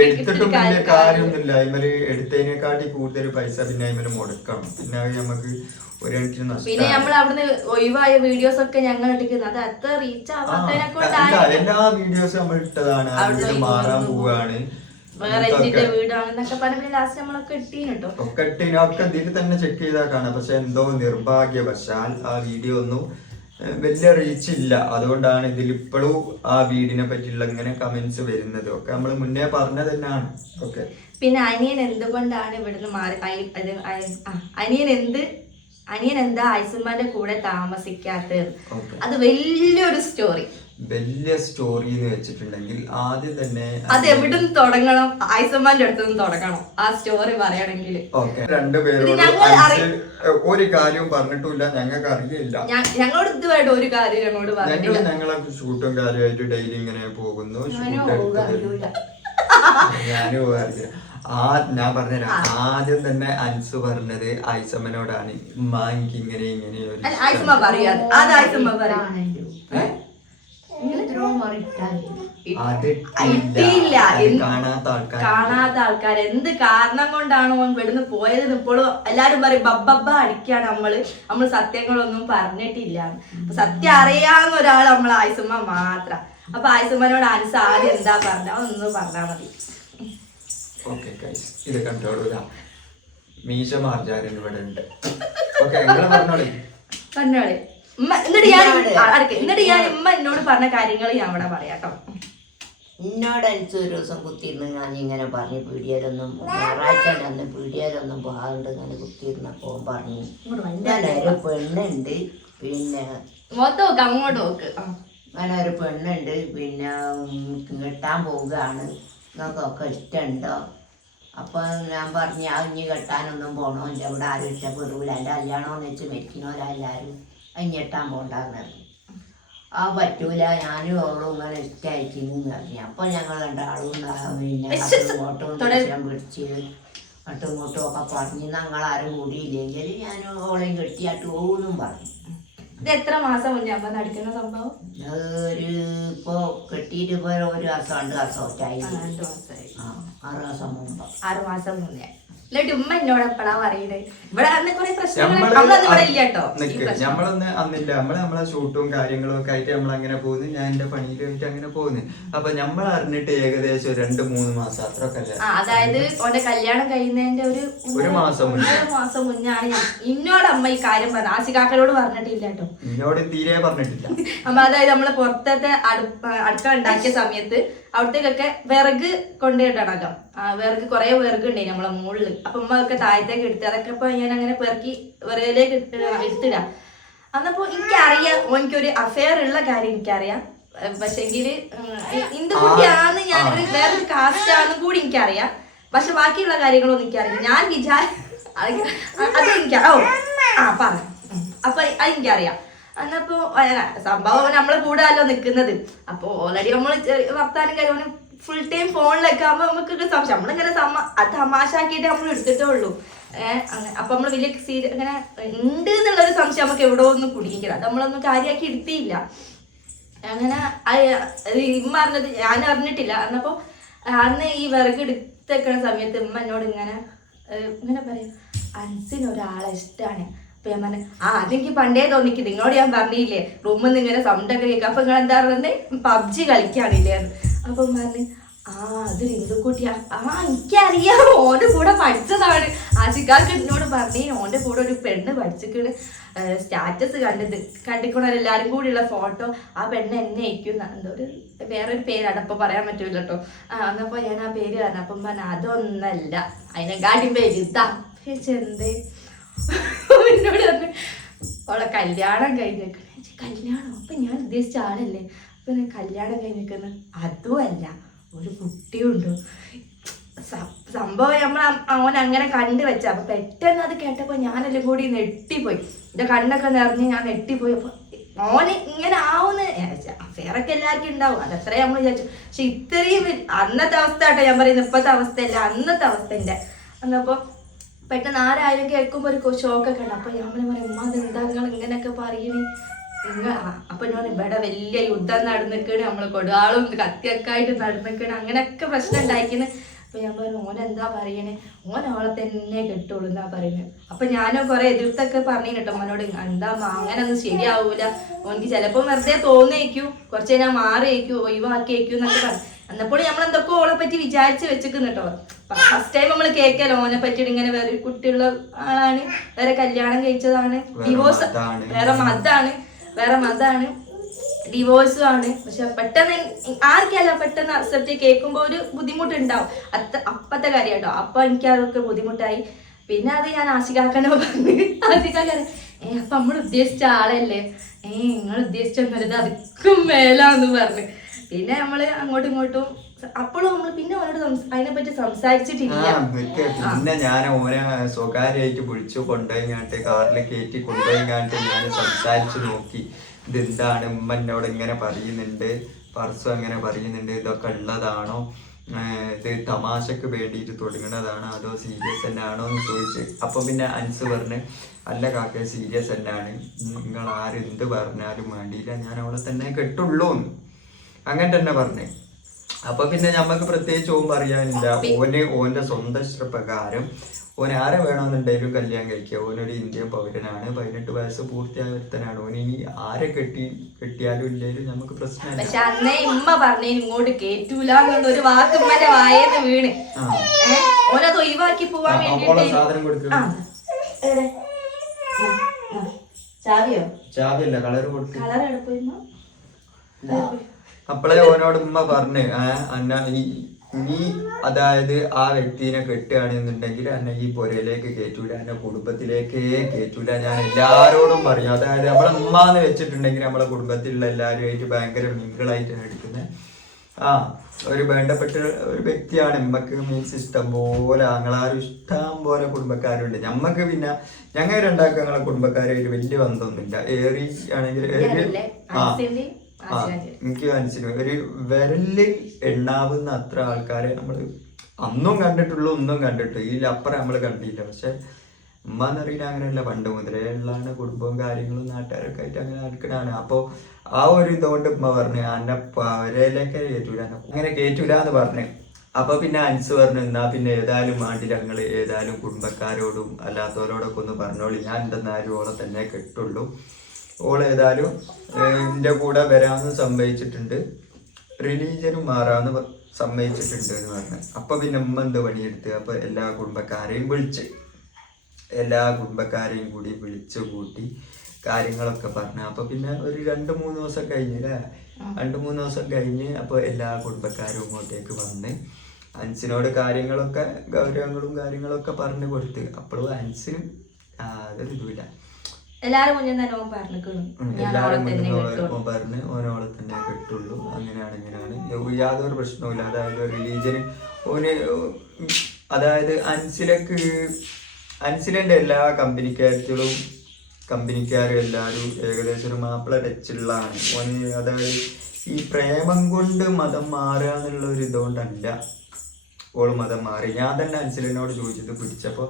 എടുത്തിട്ടും വലിയ കാര്യമൊന്നുമില്ല. അതിമേല് എടുത്തതിനെക്കാട്ടി കൂടുതൽ പൈസ പിന്നെ അതിമേല് മുടക്കണം. പിന്നെ അത് നമുക്ക് ഒരു കണക്കിന് നഷ്ടം. പിന്നെ നമ്മൾ അവിടുന്ന് ഒഴിവായ വീഡിയോസ് ഒക്കെ ഞങ്ങൾ ഇട്ടിരിക്കുന്നത് അത് അത്ര റീച്ച് എല്ലാ വീഡിയോസും നമ്മൾ ഇട്ടതാണ്. ആ വീട് മാറാൻ പോവാണ്, വീടാണെന്നൊക്കെ പറഞ്ഞ ലാസ്റ്റ് നമ്മളൊക്കെ ഇട്ടീനോ ഒക്കെ ഇതിൽ തന്നെ ചെക്ക് ചെയ്താൽ കാണാം. പക്ഷെ എന്തോ നിർഭാഗ്യവശാൽ ആ വീഡിയോ ഒന്നും വലിയ റീച്ച് ഇല്ല. അതുകൊണ്ടാണ് ഇതിൽ ഇപ്പോഴും ആ വീടിനെ പറ്റിയുള്ള ഇങ്ങനെ കമന്റ്സ് വരുന്നത്. ഒക്കെ നമ്മൾ മുന്നേ പറഞ്ഞത് തന്നെയാണ്. ഓക്കെ. പിന്നെ അനിയൻ എന്തുകൊണ്ടാണ് ഇവിടുന്ന് മാറി അനിയൻ എന്താ ഐസുമാന്റെ കൂടെ താമസിക്കാത്തത്? അത് വലിയൊരു സ്റ്റോറി. വലിയ സ്റ്റോറി എന്ന് വെച്ചിട്ടുണ്ടെങ്കിൽ ആദ്യം തന്നെ അത് എവിടുന്ന് തുടങ്ങണം? ഐസമ്മാന്റെ അടുത്തുനിന്ന് തുടങ്ങണം ആ സ്റ്റോറി പറയണമെങ്കിൽ. രണ്ടുപേരോട് ഒരു കാര്യവും പറഞ്ഞിട്ടില്ല, ഞങ്ങൾക്ക് അറിയില്ല. ഞങ്ങളോട് ഇതുമായിട്ട് ഒരു കാര്യം ഞങ്ങളോട് പറഞ്ഞില്ല. ഞങ്ങളെ ഷൂട്ടും കാര്യമായിട്ട് ഡെയിലി ഇങ്ങനെ പോകുന്നു. ഞാനും പോകാറില്ല. ഞാൻ പറഞ്ഞുതരാം. ആദ്യം തന്നെ അൻസു പറഞ്ഞത് ഐസമ്മനോടാണ്, ഉമ്മ എനിക്ക് ഇങ്ങനെ ഇങ്ങനെ കാണാത്ത ആൾക്കാർ എന്ത് കാരണം കൊണ്ടാണ് ഓൻ ഇവിടുന്ന് പോയത് ഇപ്പോഴും എല്ലാരും പറയും ബബ്ബ അടിക്കാണ് നമ്മൾ സത്യങ്ങളൊന്നും പറഞ്ഞിട്ടില്ല. സത്യം അറിയാവുന്ന ഒരാൾ നമ്മൾ ആയിസുമ്മ മാത്രം. അപ്പൊ ആയിസുമ്മനോട് അൻസ് ആദ്യം എന്താ പറഞ്ഞ ഒന്ന് പറഞ്ഞാ മതി. ഇത് കണ്ടോളൂല, മീശ മാർജാരൻ ഇവിടെ ഉണ്ട്. പറഞ്ഞോളെ എന്നിട്ട് ഞാൻ ഉമ്മ എന്നോട് പറഞ്ഞ കാര്യങ്ങൾ ഞാൻ ഇവിടെ പറയാട്ടോ. എന്നോട് അനിച്ച് ഒരു ദിവസം കുത്തിയിരുന്ന് ഞാൻ ഇങ്ങനെ പറഞ്ഞു പീടികയിലൊന്നും ഞായറാഴ്ച അന്ന് പീടികയിലൊന്നും പോകാണ്ട് ഇങ്ങനെ കുത്തിയിരുന്നപ്പോ പറഞ്ഞു ഞാനൊരു പെണ്ണുണ്ട്, പിന്നെ അങ്ങോട്ട് നോക്ക്, അങ്ങനെ ഒരു പെണ്ണുണ്ട്, പിന്നെ കെട്ടാൻ പോവുകയാണ്, നിങ്ങൾക്കൊക്കെ ഇഷ്ടമുണ്ടോ? അപ്പൊ ഞാൻ പറഞ്ഞു ആ ഇനി കെട്ടാനൊന്നും പോണോ, എൻ്റെ ഇവിടെ ആരും ഇഷ്ടപ്പെടൂല, എൻ്റെ കല്യാണമെന്ന് വെച്ച് മരിക്കണോരെല്ലാരും അഞ്ഞെട്ടാൻ പോണ്ടെന്ന് പറഞ്ഞു. ആ പറ്റൂല, ഞാനും അവളും ഇങ്ങനെ ഇഷ്ടമായിട്ടിന്ന് പറഞ്ഞു. അപ്പൊ ഞങ്ങൾ രണ്ടാളും പിന്നെ അങ്ങോട്ടും പിടിച്ച് അങ്ങോട്ടും ഇങ്ങോട്ടും ഒക്കെ പറഞ്ഞ് ഞങ്ങളാരും കൂടിയില്ലെങ്കിൽ ഞാൻ ഓളെയും കെട്ടിയാട്ട് പോകുന്നും പറഞ്ഞു. ഇത് എത്ര മാസം മുന്നേ അമ്മ നടക്കുന്ന സംഭവം? ഇപ്പൊ കെട്ടിയിട്ട് ഇപ്പൊ ഒരു മാസം 2 മാസമായി. 6 മാസം മുമ്പ്. 6 മാസം മുന്നേ. എന്നിട്ട് ഉമ്മ എന്നോട് എപ്പോഴാ പറയണേ? ഇവിടെ അന്ന് കുറെ പ്രശ്നങ്ങൾ നമ്മളൊന്നും ഇല്ല കേട്ടോ. നമ്മളൊന്ന് അന്നില്ല, നമ്മളെ ഷൂട്ടും കാര്യങ്ങളും ഒക്കെ ആയിട്ട് നമ്മളങ്ങനെ പോകുന്നു. ഞാൻ എന്റെ പണിയിലായിട്ട് അങ്ങനെ പോകുന്നു. അപ്പൊ നമ്മൾ അറിഞ്ഞിട്ട് ഏകദേശം 2-3 മാസം അത്രയൊക്കെ. അതായത് ഓന്റെ കല്യാണം കഴിയുന്നതിന്റെ ഒരു മാസം മുന്നാണ് ഇന്നോട് അമ്മ ഈ കാര്യം പറഞ്ഞത്. ആശികാക്കളോട് പറഞ്ഞിട്ടില്ല കേട്ടോ, എന്നോട് തീരെ പറഞ്ഞിട്ടില്ല. അപ്പൊ അതായത് നമ്മള് പുറത്തത്തെ അടുക്കള ഉണ്ടാക്കിയ സമയത്ത് അവിടത്തേക്കൊക്കെ വിറക് കൊണ്ടുപോയിട്ടാണല്ലോ. വിറക് കുറെ വിറക് ഉണ്ടായി നമ്മളെ മുകളില്. അപ്പൊ ഉമ്മ ഒക്കെ താഴത്തേക്ക് എടുത്ത് അതൊക്കെ ഇപ്പൊ ഞാൻ അങ്ങനെ പെറുക്കി വിറകിലേക്ക് എടുത്തിടാം. അന്നപ്പോ എനിക്കറിയാം എനിക്കൊരു അഫെയർ ഉള്ള കാര്യം എനിക്കറിയാം. പക്ഷെങ്കില് ഇന്ദുകുട്ടിയാന്ന് ഞാനൊരു വേറൊരു കാസ്റ്റ് ആണെന്നും കൂടി എനിക്കറിയാം. പക്ഷെ ബാക്കിയുള്ള കാര്യങ്ങളൊന്നും എനിക്കറിയാം. ഞാൻ അതെനിക്ക് പറഞ്ഞു. അപ്പൊ അതെനിക്കറിയാം. എന്നപ്പോ സംഭവം നമ്മളെ കൂടാല്ലോ നിക്കുന്നത്. അപ്പൊ ഓൾറെഡി നമ്മള് വർത്താനം കാര്യം ഫുൾ ടൈം ഫോണിലൊക്കെ ആകുമ്പോ നമുക്കൊക്കെ സംശയം. നമ്മളിങ്ങനെ തമാശാക്കിയിട്ട് നമ്മൾ എടുത്തിട്ടേ ഉള്ളൂ. അപ്പൊ നമ്മള് വലിയ ഇങ്ങനെ ഉണ്ട് എന്നുള്ളൊരു സംശയം നമുക്ക് എവിടെ ഒന്നും കുടുങ്ങിക്കില്ല. അത് നമ്മളൊന്നും കാര്യമാക്കി എടുത്തില്ല. അങ്ങനെ ഇമ്മ അറിഞ്ഞത് ഞാൻ അറിഞ്ഞിട്ടില്ല. എന്നപ്പോ അന്ന് ഈ വിറക് എടുത്തേക്കണ സമയത്ത് ഉമ്മ എന്നോട് ഇങ്ങനെ പറയാം, അൻസിന് ഒരാളെ ഇഷ്ടമാണ്. അപ്പൊ ഞാൻ പറഞ്ഞു അതെനിക്ക് പണ്ടേ തോന്നിക്ക്, നിങ്ങളോട് ഞാൻ പറഞ്ഞില്ലേ റൂമിൽ നിന്ന് ഇങ്ങനെ സൗണ്ടൊക്കെ കേൾക്കാം. അപ്പൊ നിങ്ങൾ എന്താ പറയുന്നത് PUBG കളിക്കാണില്ലേ? അപ്പൊ പറഞ്ഞു അത് ഇന്ദുക്കുട്ടിയാ. എനിക്കറിയാം, ഓന്റെ കൂടെ പഠിച്ചതാണ്. ആശിക്കാക്ക് എന്നോട് പറഞ്ഞു ഓന്റെ കൂടെ ഒരു പെണ്ണ് പഠിച്ചിട്ട് സ്റ്റാറ്റസ് കണ്ടിക്കണവരെല്ലാരും കൂടിയുള്ള ഫോട്ടോ. ആ പെണ്ണ് എന്നെ അയക്കും, എന്തോ വേറൊരു പേരാണ്, അപ്പൊ പറയാൻ പറ്റൂല കേട്ടോ. എന്നപ്പോ ഞാൻ ആ പേര് പറഞ്ഞു. അപ്പം പറഞ്ഞു അതൊന്നല്ല, അതിനെക്കാട്ടും പേര് ഇതാ. എന്തേ എന്നോട് പറഞ്ഞു അവളെ കല്യാണം കഴിഞ്ഞേക്കണേ. കല്യാണം അപ്പൊ ഞാൻ ഉദ്ദേശിച്ച ആളല്ലേ? അപ്പൊ ഞാൻ കല്യാണം കഴിഞ്ഞേക്കുന്ന അതുമല്ല, ഒരു കുട്ടിയുണ്ട്. സംഭവം അവൻ അങ്ങനെ കണ്ടു വെച്ച. അപ്പൊ പെട്ടെന്ന് അത് കേട്ടപ്പോ ഞാനെല്ലാം കൂടി നെട്ടിപ്പോയി. എന്റെ കണ്ണൊക്കെ നിറഞ്ഞ് ഞാൻ നെട്ടിപ്പോയി. അപ്പൊ ഓന് ഇങ്ങനെ ആവുന്ന അഫെയറൊക്കെ എല്ലാവർക്കും ഉണ്ടാവും, അതത്രേ നമ്മൾ വിചാരിച്ചു. പക്ഷെ ഇത്രയും അന്നത്തെ അവസ്ഥ ആട്ടോ ഞാൻ പറയുന്നത്, ഇപ്പോഴത്തെ അവസ്ഥയല്ല, അന്നത്തെ അവസ്ഥ എൻ്റെ. അന്നപ്പോൾ പെട്ടെന്ന് ആരായാലും കേൾക്കുമ്പോൾ ഒരു ഷോക്കൊക്കെ ഉണ്ട്. അപ്പോൾ ഞാൻ പറയും ഉമ്മ അതെന്താ നിങ്ങൾ ഇങ്ങനെയൊക്കെ പറയണേ. അപ്പൊ ഞാൻ ഇവിടെ വലിയ യുദ്ധം നടന്നിക്കണ്, നമ്മള് കൊടുവാളും കത്തിയൊക്കെ ആയിട്ട് നടന്നിക്കണ്, അങ്ങനെയൊക്കെ പ്രശ്നം ഉണ്ടായിക്കുന്നു. അപ്പൊ ഞാൻ പറഞ്ഞു ഓനെന്താ പറയണേ, ഓൻ അവളെ തന്നെ കെട്ടുള്ളൂ എന്നാ പറയുന്നത്. അപ്പൊ ഞാനും കുറെ എതിർത്തൊക്കെ പറഞ്ഞു കേട്ടോ മോനോട്, എന്താ അങ്ങനൊന്നും ശരിയാവൂല, ഓനിക്ക് ചിലപ്പോ വെറുതെ തോന്നിയേക്കും, കുറച്ച് ഞാൻ മാറിയേക്കും, ഒഴിവാക്കിയേക്കും എന്നൊക്കെ പറഞ്ഞു. എന്നപ്പോൾ നമ്മൾ എന്തൊക്കെ ഓളെ പറ്റി വിചാരിച്ച് വെച്ചിരിക്കുന്നു കേട്ടോ. ഫസ്റ്റ് ടൈം നമ്മൾ കേൾക്കല്ലോ ഓനെ പറ്റിയിട്ട് ഇങ്ങനെ വേറെ കുട്ടിയുള്ള ആളാണ്, വേറെ കല്യാണം കഴിച്ചതാണ്, ഡിവോഴ്സ് വേറെ മതാണ്, ഡിവോഴ്സും ആണ്. പക്ഷെ പെട്ടെന്ന് ആർക്കല്ല പെട്ടെന്ന് അക്സെപ്റ്റ് കേൾക്കുമ്പോൾ ഒരു ബുദ്ധിമുട്ടുണ്ടാവും, അപ്പത്തെ കാര്യം കേട്ടോ. അപ്പൊ എനിക്ക് അതൊക്കെ ബുദ്ധിമുട്ടായി. പിന്നെ അത് ഞാൻ ആശികാക്കനെ പറഞ്ഞു, ആശികാക്കനെ അപ്പൊ നമ്മൾ ഉദ്ദേശിച്ച ആളല്ലേ, നിങ്ങൾ ഉദ്ദേശിച്ചൊന്നും അതൊക്കെ മേലാന്ന് പറഞ്ഞു. പിന്നെ നമ്മള് അങ്ങോട്ടും ഇങ്ങോട്ടും അപ്പോഴും നമ്മൾ പിന്നെ അവരോട് അതിനെ പറ്റി സംസാരിച്ചിട്ടില്ല. പിന്നെ ഞാൻ ഓനെ സ്വകാര്യമായിട്ട് വിളിച്ചു കൊണ്ടുപോയിങ്ങാട്ട് കാറിൽ കയറ്റി കൊണ്ടുപോയിങ്ങാട്ട് ഞാൻ സംസാരിച്ചു നോക്കി, ഇതെന്താണ് ഉമ്മ എന്നോട് ഇങ്ങനെ പറയുന്നുണ്ട്, പർസും അങ്ങനെ പറയുന്നുണ്ട്, ഇതൊക്കെ ഉള്ളതാണോ, ഇത് തമാശക്ക് വേണ്ടിയിട്ട് തുടങ്ങുന്നതാണോ അതോ സീരിയസ് തന്നെയാണോ എന്ന് ചോദിച്ച്. അപ്പൊ പിന്നെ അൻസ് പറഞ്ഞ് അല്ല കാക്ക സീരിയസ് തന്നെയാണ്, നിങ്ങൾ ആരെന്ത് പറഞ്ഞാലും വേണ്ടിയില്ല, ഞാൻ അവളെ തന്നെ കെട്ടുള്ളൂ അങ്ങനെ തന്നെ പറഞ്ഞേ. അപ്പൊ പിന്നെ ഞമ്മക്ക് പ്രത്യേകിച്ച് ഓൻ പറയാനില്ല, ഓന്റെ സ്വന്തം ഇഷ്ടപ്രകാരം ഓൻ ആരെ വേണമെന്നുണ്ടെങ്കിലും കല്യാണം കഴിക്കുക. ഓനൊരു ഇന്ത്യൻ പൗരനാണ്, 18 വയസ്സ് പൂർത്തിയായ ഒരുത്തനാണ്. ഓൻ ഇനി ആരെ കെട്ടിയാലും ഇല്ലെങ്കിലും നമുക്ക് പ്രശ്നമില്ല. പക്ഷെ അന്നേ ഉമ്മ പറഞ്ഞ ഇങ്ങോട്ട് കേറ്റൂല ഒരു വാക്ക് ഉമ്മന്റെ വായേന്ന് വീണ് ഓനത് ഒഴിവാക്കി പോവാൻ വേണ്ടിട്ട് സാധനം കൊടുക്കുക. ചാവിയല്ല കളർ കൊടുത്തു. കളർ എടുക്കുന്നു. അപ്പോഴേ ഓനോട് ഉമ്മ പറഞ്ഞ് അന്ന നീ അതായത് ആ വ്യക്തിനെ കെട്ടുകയാണെന്നുണ്ടെങ്കിൽ എന്നെ ഈ പുരയിലേക്ക് കയറ്റൂല, എന്നെ കുടുംബത്തിലേക്കേ കയറ്റൂല. ഞാൻ എല്ലാരോടും പറയും, അതായത് നമ്മളെ ഉമ്മാന്ന് വെച്ചിട്ടുണ്ടെങ്കിൽ നമ്മളെ കുടുംബത്തിലുള്ള എല്ലാവരുമായിട്ട് ഭയങ്കര മിങ്കിളായിട്ടാണ് എടുക്കുന്നത്. ഒരു വേണ്ടപ്പെട്ട ഒരു വ്യക്തിയാണ് ഉമ്മക്ക്. മീൻസ് ഇഷ്ടം പോലെ ആങ്ങളാരും ഇഷ്ടം പോലെ കുടുംബക്കാരുണ്ട്. ഞമ്മക്ക് പിന്നെ ഞങ്ങൾ രണ്ടാക്കും ഞങ്ങളെ കുടുംബക്കാരായിട്ട് വലിയ ബന്ധമൊന്നുമില്ല. ഏറി ആണെങ്കിൽ എനിക്ക് മനസ്സിലായി, ഒരു വിരലിൽ എണ്ണാവുന്ന അത്ര ആൾക്കാരെ നമ്മൾ അന്നും കണ്ടിട്ടുള്ളൂ, ഒന്നും കണ്ടിട്ടു ഇതിലപ്പുറം നമ്മൾ കണ്ടില്ല. പക്ഷെ ഉമ്മ എന്നറിയില്ല അങ്ങനെയല്ല, പണ്ട് മുതലേ ഉള്ളതാണ് കുടുംബവും കാര്യങ്ങളും നാട്ടുകാരൊക്കെ ആയിട്ട് അങ്ങനെ നടക്കണാണ്. അപ്പോൾ ആ ഒരു ഇതുകൊണ്ട് ഉമ്മ പറഞ്ഞു എന്നെ പവരയിലേക്ക് കയറ്റൂല, അങ്ങനെ കയറ്റൂല എന്ന് പറഞ്ഞു. അപ്പൊ പിന്നെ അൻസ് പറഞ്ഞു എന്നാ പിന്നെ ഏതായാലും വേണ്ടില്ല, ഞങ്ങൾ ഏതായാലും കുടുംബക്കാരോടും അല്ലാത്തവരോടൊക്കെ ഒന്ന് പറഞ്ഞോളി, ഞാൻ എന്തെന്നാലും ഓളെ തന്നെ കെട്ടുള്ളൂ, ഓളേതായാലും എൻ്റെ കൂടെ വരാമെന്ന് സമ്മതിച്ചിട്ടുണ്ട്, റിലീജിയനും മാറാമെന്ന് സമ്മതിച്ചിട്ടുണ്ട് എന്ന് പറഞ്ഞു. അപ്പൊ പിന്നെ ഉമ്മ എന്ത് പണിയെടുത്ത് അപ്പൊ എല്ലാ കുടുംബക്കാരെയും കൂടി വിളിച്ചു കൂട്ടി കാര്യങ്ങളൊക്കെ പറഞ്ഞു. അപ്പൊ പിന്നെ ഒരു 2-3 ദിവസം കഴിഞ്ഞില്ലേ, 2-3 ദിവസം കഴിഞ്ഞ് അപ്പൊ എല്ലാ കുടുംബക്കാരും ഇങ്ങോട്ടേക്ക് വന്ന് അൻസിനോട് കാര്യങ്ങളൊക്കെ ഗൗരവങ്ങളും കാര്യങ്ങളൊക്കെ പറഞ്ഞു കൊടുത്ത്. അപ്പോഴും അൻസിനും അതൊരു ഇതുമില്ല, എല്ലാരും മുന്നേ തന്നെ ഓൻ പറഞ്ഞു ഓനോളെ തന്നെ കിട്ടുള്ളൂ, അങ്ങനെയാണ് ഇങ്ങനെയാണ്, യാതൊരു പ്രശ്നവുമില്ല. അതായത് റിലീജിയന് ഓന് അതായത് അൻസിലന്റെ എല്ലാ കമ്പനിക്കാരും എല്ലാവരും ഏകദേശം ഒരു മാപ്പിള ടച്ചുള്ളതാണ് ഓന്. അതായത് ഈ പ്രേമം കൊണ്ട് മതം മാറുക എന്നുള്ള ഒരു ഇതുകൊണ്ടല്ല ഓള് മതം മാറി. ഞാൻ തന്നെ അൻസിലിനോട് ചോദിച്ചത് പിടിച്ചപ്പോൾ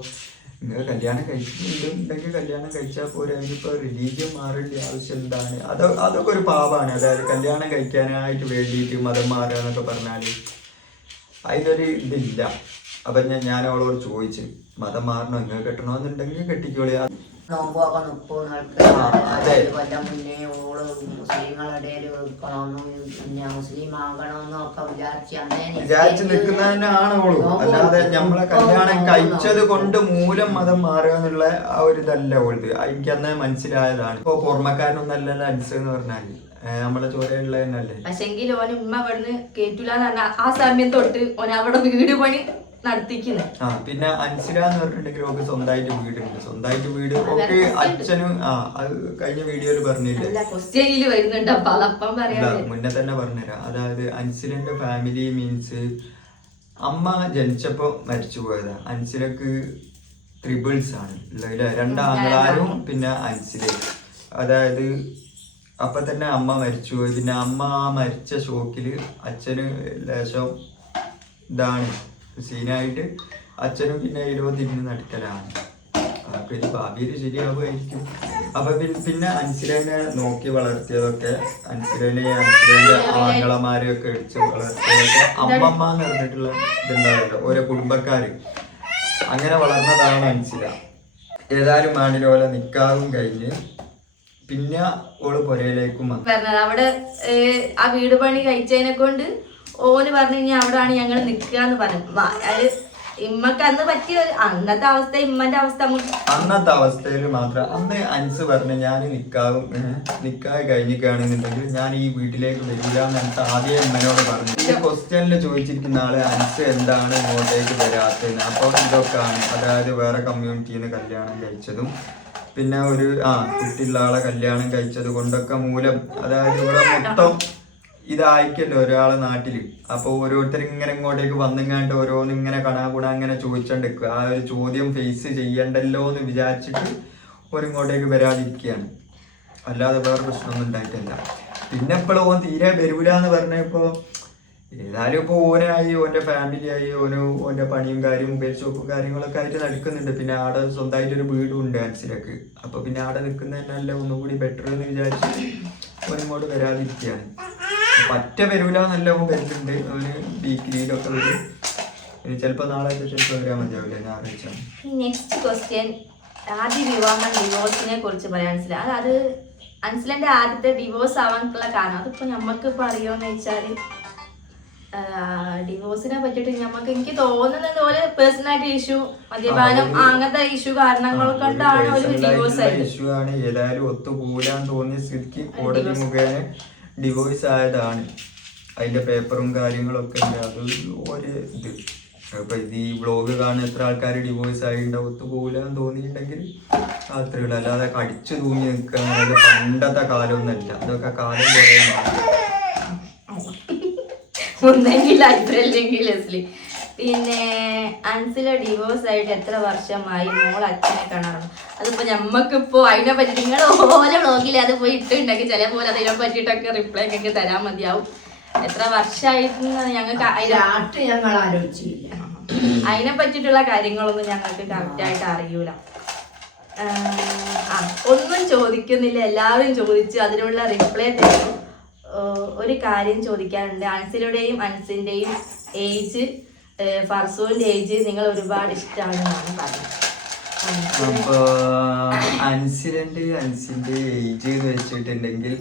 നിങ്ങൾ കല്യാണം കഴിക്കുന്നുണ്ടെങ്കിൽ കല്യാണം കഴിച്ചാൽ പോരെ, അതിനിപ്പോൾ റിലീജിയൻ മാറേണ്ട ആവശ്യം എന്താണ്? അതൊക്കെ ഒരു പാവാണ്. അതായത് കല്യാണം കഴിക്കാനായിട്ട് വേണ്ടിയിട്ട് മതം മാറുക എന്നൊക്കെ പറഞ്ഞാൽ അതിലൊരു ഇതില്ല. അപ്പം ഞാൻ അവളോട് ചോദിച്ചു മതം മാറണോ, നിങ്ങൾ കെട്ടണമെന്നുണ്ടെങ്കിൽ കെട്ടിക്കോളി. നോമ്പൊക്കെ 30 കൊല്ലം മുന്നേ ഓള് മുസ്ലിങ്ങളുടെ വെക്കണമെന്നും പിന്നെ മുസ്ലിം ആകണമെന്നും ഒക്കെ വിചാരിച്ച് നിൽക്കുന്ന തന്നെയാണ് ഓള്. അല്ലാതെ നമ്മളെ കല്യാണം കഴിച്ചത് കൊണ്ട് മൂലം മതം മാറുക എന്നുള്ള ആ ഒരു ഇതല്ല ഓളത്. എനിക്ക് അന്നേ മനസ്സിലായതാണ്. ഇപ്പൊ പുറമക്കാരനൊന്നല്ലല്ലോ അൻസ് എന്ന് പറഞ്ഞാല് നമ്മളെ ചോരയുള്ള തന്നെയല്ലേ. പക്ഷെങ്കിൽ ഓന് ഉമ്മ ഇവിടുന്ന് കേറ്റൂലെന്ന് പറഞ്ഞാൽ ആ സമയം തൊട്ട് ഓൻ അവിടെ വീട് പണി നടത്തിക്കുന്നത്. പിന്നെ അൻസില എന്ന് പറഞ്ഞിട്ടുണ്ടെങ്കിൽ ഓക്ക് സ്വന്തമായിട്ട് വീടുണ്ട്. സ്വന്തമായിട്ട് വീട് ഓക്കെ അച്ഛനും അത് കഴിഞ്ഞ വീഡിയോയിൽ പറഞ്ഞില്ലേ, മുന്നേ തന്നെ പറഞ്ഞുതരാം. അതായത് അൻസിലന്റെ ഫാമിലി മീൻസ് അമ്മ ജനിച്ചപ്പോ മരിച്ചു പോയതാ. അൻസിലക്ക് ട്രിപ്പിൾസ് ആണ് ഉള്ളത്, 2 ആങ്ങളാരും പിന്നെ അൻസില. അതായത് അപ്പൊ തന്നെ അമ്മ മരിച്ചുപോയി. പിന്നെ അമ്മ ആ മരിച്ച ഷോക്കില് അച്ഛന് ലേശം ഇതാണ് സീനായിട്ട് അച്ഛനും പിന്നെ തിരിഞ്ഞ് നടക്കലാണ്. അതൊക്കെ ഒരു ഭാവിയിൽ ശരിയാവുമായിരിക്കും. അപ്പൊ പിന്നെ അൻസിലേനെ നോക്കി വളർത്തിയതൊക്കെ അൻസിലേന്റെ ആങ്ങളമാരെയൊക്കെ അടിച്ച് വളർത്തിയതൊക്കെ അമ്മമ്മ എന്ന് പറഞ്ഞിട്ടുള്ള ഇതുണ്ടാവില്ല, ഓരോ കുടുംബക്കാര് അങ്ങനെ വളർന്നതാണ് അൻസില. ഏതായാലും മാണ്ടിലെ പോലെ നിക്കാവും കഴിഞ്ഞ് പിന്നെ ഓള് പുരയിലേക്കും പറഞ്ഞത് അവിടെ ആ വീട് പണി കഴിച്ചതിനെ കൊണ്ട് ഓന് പറഞ്ഞു കഴിഞ്ഞാൽ അവിടെയാണ് ഞങ്ങൾ നിക്കാന്ന് പറഞ്ഞു. ഇമ്മക്ക് അന്ന് പറ്റിയ അന്നത്തെ അവസ്ഥ ഇമ്മന്റെ അവസ്ഥ അന്നത്തെ അവസ്ഥയിൽ മാത്രം അന്ന് അൻസ് പറഞ്ഞു ഞാൻ നിക്കാഹ് കഴിഞ്ഞിക്കുകയാണെന്നുണ്ടെങ്കിൽ ഞാൻ ഈ വീട്ടിലേക്ക് വരില്ല എന്നിട്ട് ആദ്യം ഇമ്മനോട് പറഞ്ഞു. ഈ ക്വസ്റ്റ്യനിൽ ചോദിച്ചിരിക്കുന്ന ആള് അൻസ് എന്താണ് ഇങ്ങോട്ടേക്ക് വരാത്തത്. അപ്പൊ ഇതൊക്കെയാണ്, അതായത് വേറെ കമ്മ്യൂണിറ്റിയിൽ നിന്ന് കല്യാണം കഴിച്ചതും പിന്നെ ഒരു കുട്ടിയുള്ള ആളെ കല്യാണം കഴിച്ചത് കൊണ്ടൊക്കെ മൂലം, അതായത് ഇവിടെ മൊത്തം ഇതായിരിക്കല്ലോ ഒരാളെ നാട്ടില്. അപ്പൊ ഓരോരുത്തർ ഇങ്ങനെ ഇങ്ങോട്ടേക്ക് വന്നിങ്ങാണ്ട് ഓരോന്നും ഇങ്ങനെ കണാകൂടാ അങ്ങനെ ചോദിച്ചോണ്ടിരിക്കുക. ആ ഒരു ചോദ്യം ഫേസ് ചെയ്യണ്ടല്ലോ എന്ന് വിചാരിച്ചിട്ട് ഓരിങ്ങോട്ടേക്ക് വരാതിരിക്കുകയാണ്, അല്ലാതെ വേറെ പ്രശ്നമൊന്നും ഉണ്ടായിട്ടില്ല. പിന്നെ ഇപ്പോഴും ഓൻ തീരെ വരൂല എന്ന് പറഞ്ഞപ്പോ ഏതായാലും ഇപ്പൊ ഓനായി ഓന്റെ ഫാമിലി ആയി ഓന്റെ പണിയും കാര്യം മൊബൈൽ ഷോപ്പും കാര്യങ്ങളൊക്കെ ആയിട്ട് നടക്കുന്നുണ്ട്. പിന്നെ ആടെ സ്വന്തമായിട്ടൊരു വീടും ഉണ്ട് ആൻസിലക്ക്. അപ്പൊ പിന്നെ ആടെ നിൽക്കുന്നതന്നെ ഒന്നുകൂടി ബെറ്റർ എന്ന് വിചാരിച്ച് ഓനിങ്ങോട്ട് വരാതിരിക്കുകയാണ്. പറ്റ വരൂല എന്നല്ല ഓൻ വരുന്നുണ്ട്, അവന് വീക്കിലിയിലൊക്കെ വരും. ചിലപ്പോ നാളെ ചിലപ്പോ വരാൻ മതിയാവില്ല, ഞായറാഴ്ച. നെക്സ്റ്റ് ക്വസ്റ്റ്യൻ, ആദ്യ വിവാഹം ഡിവോഴ്സിനെ കുറിച്ച് പറയാൻ മനസ്സിലായി. അത് അൻസിലന്റെ ആദ്യത്തെ ഡിവോഴ്സ് ആവാനുള്ള കാരണം അതിപ്പോ നമ്മക്കിപ്പോ അറിയോന്ന് വെച്ചാല് ഡിവോഴ്സിനെ പറ്റിട്ട് എനിക്ക് തോന്നുന്നത് പോലെ പേഴ്സണാലിറ്റി ഇഷ്യൂ, മദ്യപാനം അങ്ങനത്തെ ഇഷ്യൂ കാരണങ്ങൾ കൊണ്ടാണ് ഒരു ഡിവോഴ്സ് ആയത്. ഇഷ്യൂ ആണ്. ഏതായാലും ഒത്തുകൂടാൻ തോന്നിയ സ്ഥിതിക്ക് കോടതി മുഖേന ഡിവോഴ്സ് ആയതാണ്. അതിന്റെ പേപ്പറും കാര്യങ്ങളൊക്കെ ഉണ്ട്. അത് ഒരു ഇത് ഇപ്പൊ ഇത് ഈ വ്ളോഗ് കാണുന്ന എത്ര ആൾക്കാർ ഡിവോഴ്സ് ആയിട്ടുണ്ടാവും. ഒത്തുകൂടാൻ തോന്നിയിട്ടുണ്ടെങ്കിൽ അത്രയുള്ളൂ, അല്ലാതെ കടിച്ചു തൂങ്ങി നിൽക്കുക പണ്ടത്തെ കാലമൊന്നുമല്ല. അതൊക്കെ കാലം കുറേ ഒന്നെങ്കിൽ അല്ലെങ്കിൽ ലെസ്ലി. പിന്നെ അൻസില ഡിവോഴ്സ് ആയിട്ട് എത്ര വർഷമായി? മോൾ അച്ഛനെ കാണാറുണ്ട്. അതിപ്പോ ഞമ്മക്കിപ്പോ അതിനെ പറ്റി നിങ്ങൾ ഓരോ വ്ളോഗിൽ അത് പോയി ഇട്ടുണ്ടെങ്കിൽ ചില പോലെ അതിനെ പറ്റിയിട്ടൊക്കെ റിപ്ലൈ ഒക്കെ തരാൻ മതിയാവും. എത്ര വർഷമായിട്ട് ഞങ്ങൾക്ക് ഞങ്ങൾ ആലോചിച്ചില്ല. അതിനെ പറ്റിയിട്ടുള്ള കാര്യങ്ങളൊന്നും ഞങ്ങൾക്ക് കറക്റ്റ് ആയിട്ട് അറിയൂല. ഒന്നും ചോദിക്കുന്നില്ല, എല്ലാവരും ചോദിച്ചു അതിനുള്ള റിപ്ലൈ തരും. ഒരു കാര്യം ചോദിക്കാനുണ്ട്. അൻസിലുടെയും അൻസിന്റെയും ഏജ്, ഫർസൂന്റെ ഏജ് നിങ്ങൾ ഒരുപാട് ഇഷ്ടമാണെന്നാണ് പറഞ്ഞത്. അപ്പൊ അൻസിന്റെ ഏജ് എന്ന് വെച്ചിട്ടുണ്ടെങ്കിൽ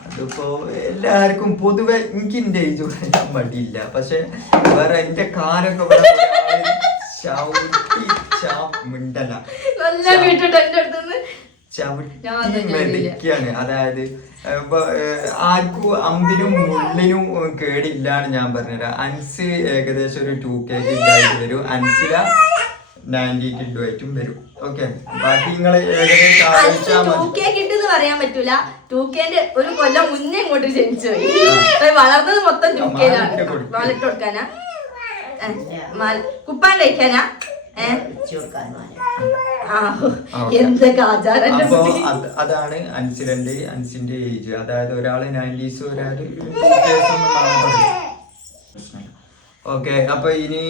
അതിപ്പോ എല്ലാവർക്കും പൊതുവെ എനിക്ക് എന്റെ ഏജ് പറയാൻ മടിയില്ല. പക്ഷെ വേറെ എന്റെ കാലൊക്കെ മിണ്ടല്ല മെതിക്കാണ്. അതായത് ഇപ്പൊ ആർക്കും അമ്പിനും മുള്ളിനും കേടില്ലാണ് ഞാൻ പറഞ്ഞുതരാം. അൻസ് ഏകദേശം ഒരു 2K കിഡായിട്ട് വരും, അൻസില 90 കിഡുമായിട്ടും വരും. ഓക്കെ, ബാക്കി നിങ്ങൾ ഏകദേശം പറയാൻ പറ്റൂല. 2Kന്റെ ഒരു കൊല്ലം മുന്നേ ഇങ്ങോട്ട് ജനിച്ചു പോയി, വളർന്നത് മൊത്തം 2Kയിലാണ്. വാലറ്റ് കൊടുക്കാനാ, കുപ്പാൻ കഴിക്കാനാ, അപ്പൊ അതാണ് അൻസിന്റെ ഏജ്. അതായത് ഒരാള് 90s ഒരാള്. ഓക്കെ, അപ്പൊ ഇനി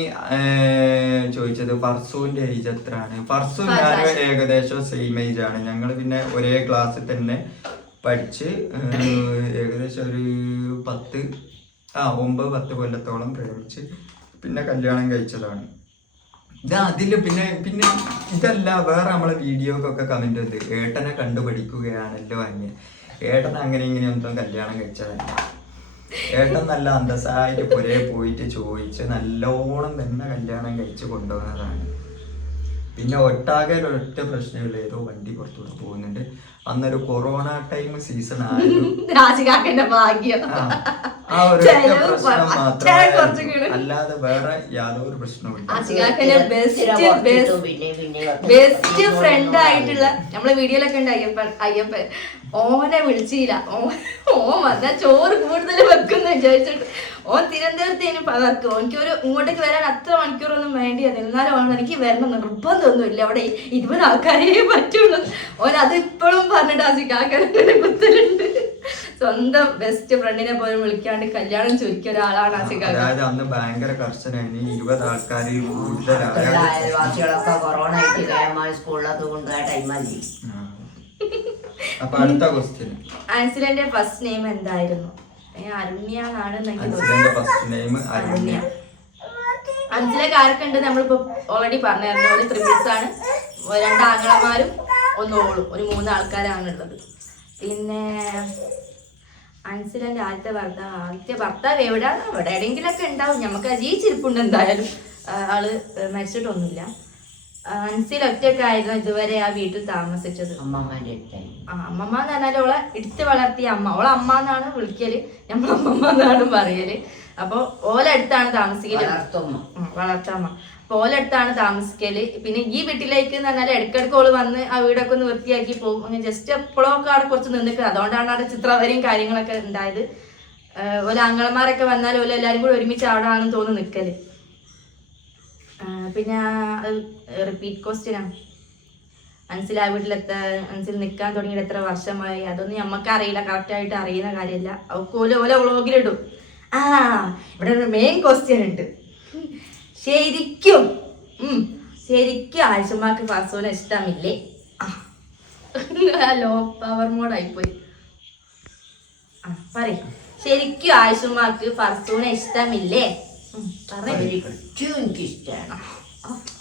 ചോദിച്ചത് ഫർസൂന്റെ ഏജ് എത്രയാണ്? ഫർസൂ ഞാൻ ഏകദേശം സെയിം ഏജ് ആണ്. ഞങ്ങൾ പിന്നെ ഒരേ ക്ലാസ്സിൽ തന്നെ പഠിച്ച് ഏകദേശം ഒരു 9-10 കൊല്ലത്തോളം പ്രേമിച്ച് പിന്നെ കല്യാണം കഴിച്ചതാണ്. അതില് പിന്നെ ഇതല്ല, വേറെ നമ്മളെ വീഡിയോക്കൊക്കെ കമന്റ് ഉണ്ട്, ഏട്ടനെ കണ്ടുപഠിക്കുകയാണല്ലോ അങ്ങനെ. ഏട്ടൻ അങ്ങനെ ഇങ്ങനെയൊന്നും കല്യാണം കഴിച്ചതല്ല. ഏട്ടൻ നല്ല അന്തസ്സായിട്ട് പുരേ പോയിട്ട് ചോദിച്ച് നല്ലോണം തന്നെ കല്യാണം കഴിച്ച് കൊണ്ടുപോകുന്നതാണ്. പിന്നെ ഒട്ടാകെ ഒരൊറ്റ പ്രശ്നമില്ല, ഏതോ വണ്ടി പുറത്തൂടെ പോകുന്നുണ്ട്. അന്നൊരു കൊറോണ ടൈം സീസൺ ആയിരുന്നു. ആ ഒരു പ്രശ്നം മാത്രമേ, അല്ലാതെ വേറെ യാതൊരു പ്രശ്നവും. ബെസ്റ്റ് ഫ്രണ്ട് ആയിട്ടുള്ള നമ്മളെ വീഡിയോയിലൊക്കെ ഉണ്ട് അയ്യപ്പൻ. ഓനെ വിളിച്ചില്ല, ഓൻ വന്നാ ചോറ് കൂടുതൽ വെക്കുന്ന വിചാരിച്ചിട്ട് ഓൻ തിരുവനന്തപുരത്തേന് പകർക്കും. എനിക്കൊരു ഇങ്ങോട്ടേക്ക് വരാൻ അത്ര മണിക്കൂറൊന്നും വേണ്ടിയത്. എന്നാലും എനിക്ക് വരണം നിർബന്ധമൊന്നുമില്ല, അവിടെ 20 ആൾക്കാരേ പറ്റുള്ളൂ. ഓൻ അത് ഇപ്പോഴും പറഞ്ഞിട്ട് ആസിക്കാക്കനെ കുത്തലുണ്ട്. സ്വന്തം ബെസ്റ്റ് ഫ്രണ്ടിനെ പോലും വിളിക്കാണ്ട് കല്യാണം ചുരുക്കിയ ഒരാളാണ് ആശിക. അതായത് അന്ന് ഭയങ്കര കർശനാണ്. 20 ആൾക്കാരിൽ കൂടുതലായ അയൽവാസികളൊക്കെ കൊറോണ ആയിട്ട് കേരള സ്കൂളിലൊക്കെ കൊണ്ടുപോയ ടൈമല്ലേ. അപ്പൊ അടുത്ത ക്വസ്റ്റ്യൻ, ആൻസിലന്റെ ഫസ്റ്റ് നെയിം എന്തായിരുന്നു? അരുണ്യ എന്നാണ് ഫസ്റ്റ് നെയിം അരുണ്യ. അഞ്ചിലേക്ക് ആരൊക്കെ ഉണ്ട് നമ്മളിപ്പോ ഓൾറെഡി പറഞ്ഞായിരുന്നു. ഒരു ട്രിപ്പിൾസ് ആണ്, 2 ആങ്ങളമാരും 1 ഓളും, ഒരു 3 ആൾക്കാരാണുള്ളത്. പിന്നെ അൻസിലന്റെ ആദ്യത്തെ ഭർത്താവ് എവിടെയാണ്? എവിടെയെങ്കിലൊക്കെ ഉണ്ടാവും, നമുക്ക് ജീവിച്ചിരിപ്പുണ്ട് എന്തായാലും. ആള് മരിച്ചിട്ടൊന്നുമില്ല. അൻസിൽ ഒറ്റക്കായിരുന്നു ഇതുവരെ ആ വീട്ടിൽ താമസിച്ചത്. അമ്മമ്മന്റെ അമ്മമ്മ എന്ന് പറഞ്ഞാൽ ഓളെ എടുത്ത് വളർത്തിയ അമ്മ. ഓളെ അമ്മ എന്നാണ് വിളിക്കല്, നമ്മൾ അമ്മമ്മ എന്നാണ് പറയല്. അപ്പൊ ഓലടുത്താണ് താമസിക്കല്, വളർത്തമ്മ. അപ്പൊ ഓലടുത്താണ് താമസിക്കല്. പിന്നെ ഈ വീട്ടിലേക്ക് എന്ന് പറഞ്ഞാൽ ഇടയ്ക്കിടയ്ക്ക് ഓള് വന്ന് ആ വീടൊക്കെ ഒന്ന് വൃത്തിയാക്കി പോകും. അങ്ങനെ ജസ്റ്റ് എപ്പോഴൊക്കെ അവിടെ കുറച്ച് നിന്നിട്ട്, അതുകൊണ്ടാണ് അവിടെ ചിത്രവരെയും കാര്യങ്ങളൊക്കെ ഉണ്ടായത്. ഓല ആങ്ങളമാരൊക്കെ വന്നാൽ ഓല എല്ലാവരും കൂടി ഒരുമിച്ച് അവിടെ ആണെന്ന് തോന്നുന്നു നിൽക്കല്. പിന്നെ റിപ്പീറ്റ് ക്വസ്റ്റ്യനാണ്. അൻസിൽ ആ അൻസിൽ നിൽക്കാൻ തുടങ്ങിയിട്ട് എത്ര വർഷമായി? അതൊന്നും നമുക്ക് അറിയില്ല, കറക്റ്റായിട്ട് അറിയുന്ന കാര്യമില്ല. അവൾക്ക് ഓല വ്ളോഗിലിടും. ഇവിടെ ഒരു മെയിൻ ക്വസ്റ്റ്യൻ ഉണ്ട്. ശരിക്കും ആയിഷമാക്ക് ഫർസൂനെ ഇഷ്ടമില്ലേ? Low power മോഡായിപ്പോയി. പറയും, ശരിക്കും ആയിഷമാക്ക് ഫർസൂനെ ഇഷ്ടമില്ലേ? എനിക്കിഷ്ടമാണ്.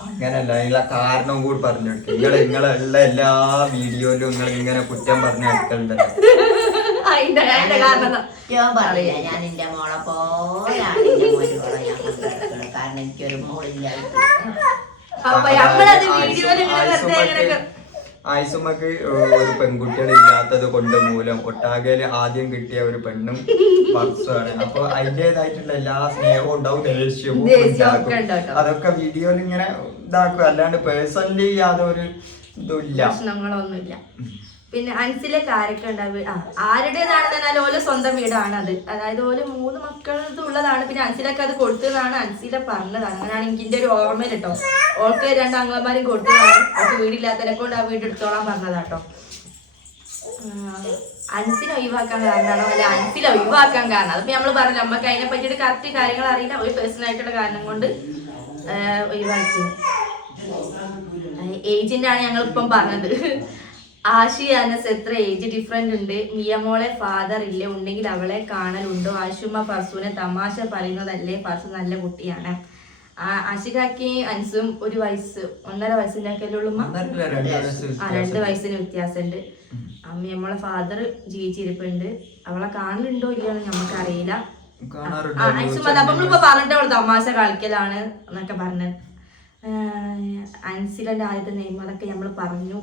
അങ്ങനല്ല, നിങ്ങളെ കാരണം കൂടി പറഞ്ഞു കൊടുക്കും. നിങ്ങളുള്ള എല്ലാ വീഡിയോയിലും നിങ്ങൾ ഇങ്ങനെ കുറ്റം പറഞ്ഞു എടുക്കലുണ്ടല്ലോ. ഞാൻ എന്റെ മോളെ പോലെയാണ് കാരണം എനിക്കൊരു മോളില്ല. ആയിസുമ്മക്ക് ഒരു പെൺകുട്ടികളില്ലാത്തത് കൊണ്ട് മൂലം ഒട്ടാകയില് ആദ്യം കിട്ടിയ ഒരു പെണ്ണും ഭർത്താവാണ്. അപ്പൊ അതിൻ്റെതായിട്ടുള്ള എല്ലാ സ്നേഹവും ഉണ്ടാവും, ദേഷ്യവും ഉണ്ടാക്കും. അതൊക്കെ വീഡിയോയിൽ ഇങ്ങനെ ഇതാക്കും, അല്ലാണ്ട് പേഴ്സണലി യാതൊരു ഇതുമില്ല, പ്രശ്നങ്ങളൊന്നുമില്ല. പിന്നെ അൻസിലേക്ക് ആരൊക്കെ ഉണ്ടാവും? ആരുടേതാണെന്ന് പറഞ്ഞാൽ ഓല സ്വന്തം വീടാണ് അത്. അതായത് ഓല 3 മക്കളത് ഉള്ളതാണ്. പിന്നെ അൻസിലൊക്കെ അത് കൊടുത്തതാണ് അൻസില പറഞ്ഞത്. അങ്ങനെയാണ് എനിക്കിന്റെ ഒരു ഓർമ്മയിൽ കേട്ടോ. ഓൾക്ക് 2 ആങ്ങളമാരും കൊടുത്തതാണ്. അവർക്ക് വീടില്ലാത്തതിനെ കൊണ്ട് ആ വീട് എടുത്തോളാൻ പറഞ്ഞതാട്ടോ. അൻസിനെ ഒഴിവാക്കാൻ കാരണമാണോ അല്ല അൻസില ഒഴിവാക്കാൻ കാരണം? അതിപ്പോ നമ്മള് പറഞ്ഞില്ല, നമുക്ക് അതിനെ പറ്റിയിട്ട് കറക്റ്റ് കാര്യങ്ങൾ അറിയില്ല. ഒരു പേഴ്സണൽ ആയിട്ടുള്ള കാരണം കൊണ്ട് ഒഴിവാക്കി. ഏജിന്റെ ആണ് ഞങ്ങൾ ഇപ്പം പറഞ്ഞത്. ആഷി അനസ് എത്ര ഏജ് ഡിഫറൻറ്റ് ഉണ്ട്? മിയമോളെ ഫാദർ ഇല്ലേ? ഉണ്ടെങ്കിൽ അവളെ കാണലുണ്ടോ? ആഷുമ്മ ഫർസൂനെ തമാശ പറയുന്നതല്ലേ? ഫർസു നല്ല കുട്ടിയാണ്. ആഷികാക്കി അൻസും 1 വയസ്സ് 1.5 വയസ്സിന്റെ ഒക്കെ ഉള്ളൂ. 2 വയസ്സിന് വ്യത്യാസമുണ്ട്. മിയമോളെ ഫാദർ ജീവിച്ചിരിപ്പുണ്ട്. അവളെ കാണലുണ്ടോ ഇല്ലയോ നമുക്കറിയില്ല. അൻസും അപ്പൊ നമ്മളിപ്പോ പറഞ്ഞിട്ട് അവള് തമാശ കളിക്കലാണ് എന്നൊക്കെ പറഞ്ഞത്. അൻസിലന്റെ ആദ്യത്തെ നെയിം അതൊക്കെ നമ്മൾ പറഞ്ഞു.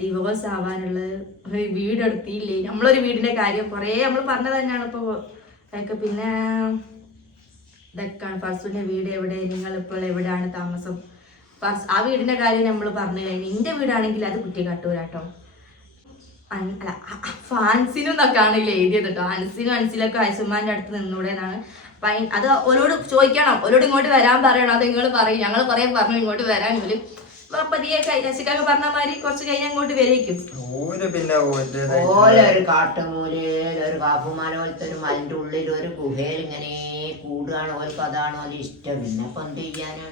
ഡിവോഴ്സ് ആവാനുള്ള ഒരു വീടെടുത്തില്ലേ? നമ്മളൊരു വീടിന്റെ കാര്യം കുറേ നമ്മൾ പറഞ്ഞത് തന്നെയാണ് ഇപ്പൊ ഒക്കെ. പിന്നെ ഇതൊക്കെയാണ് ഫർസൂന്റെ വീട് എവിടെ, നിങ്ങൾ ഇപ്പോൾ എവിടെയാണ് താമസം? ആ വീടിന്റെ കാര്യം നമ്മൾ പറഞ്ഞു കഴിഞ്ഞു. എന്റെ വീടാണെങ്കിൽ അത് കുറ്റിക്കാട്ടൂരാട്ടോ. അല്ല ഫാൻസിനും എന്നൊക്കെ ആണെങ്കിൽ എഴുതിയത് കേട്ടോ. അൻസിനും അൻസിലൊക്കെ ആയിഷുമ്മാന്റെ അടുത്ത് നിന്നൂടെ എന്നാണ്. അപ്പൊ അത് ഓരോട് ചോദിക്കണം, ഓരോട് ഇങ്ങോട്ട് വരാൻ പറയണം. അത് നിങ്ങൾ പറയും, ഞങ്ങൾ പറയാൻ പറഞ്ഞു ഇങ്ങോട്ട് വരാൻ. ഇവര് പതിയെ ശശികാക്ക് പറഞ്ഞ മാതിരി കുറച്ച് കഴിഞ്ഞാൽ അങ്ങോട്ട് വരേക്കും. ഓലൊരു കാട്ടുമൂല ഒരു കാപ്പുമാല പോലത്തെ ഒരു മലിന്റെ ഉള്ളിൽ ഒരു ഗുഹയിൽ ഇങ്ങനെ കൂടുകയാണ്. ഓർക്ക് അതാണ് ഓല് ഇഷ്ടം. പിന്നെ ഇപ്പൊ എന്ത് ചെയ്യാനാണ്?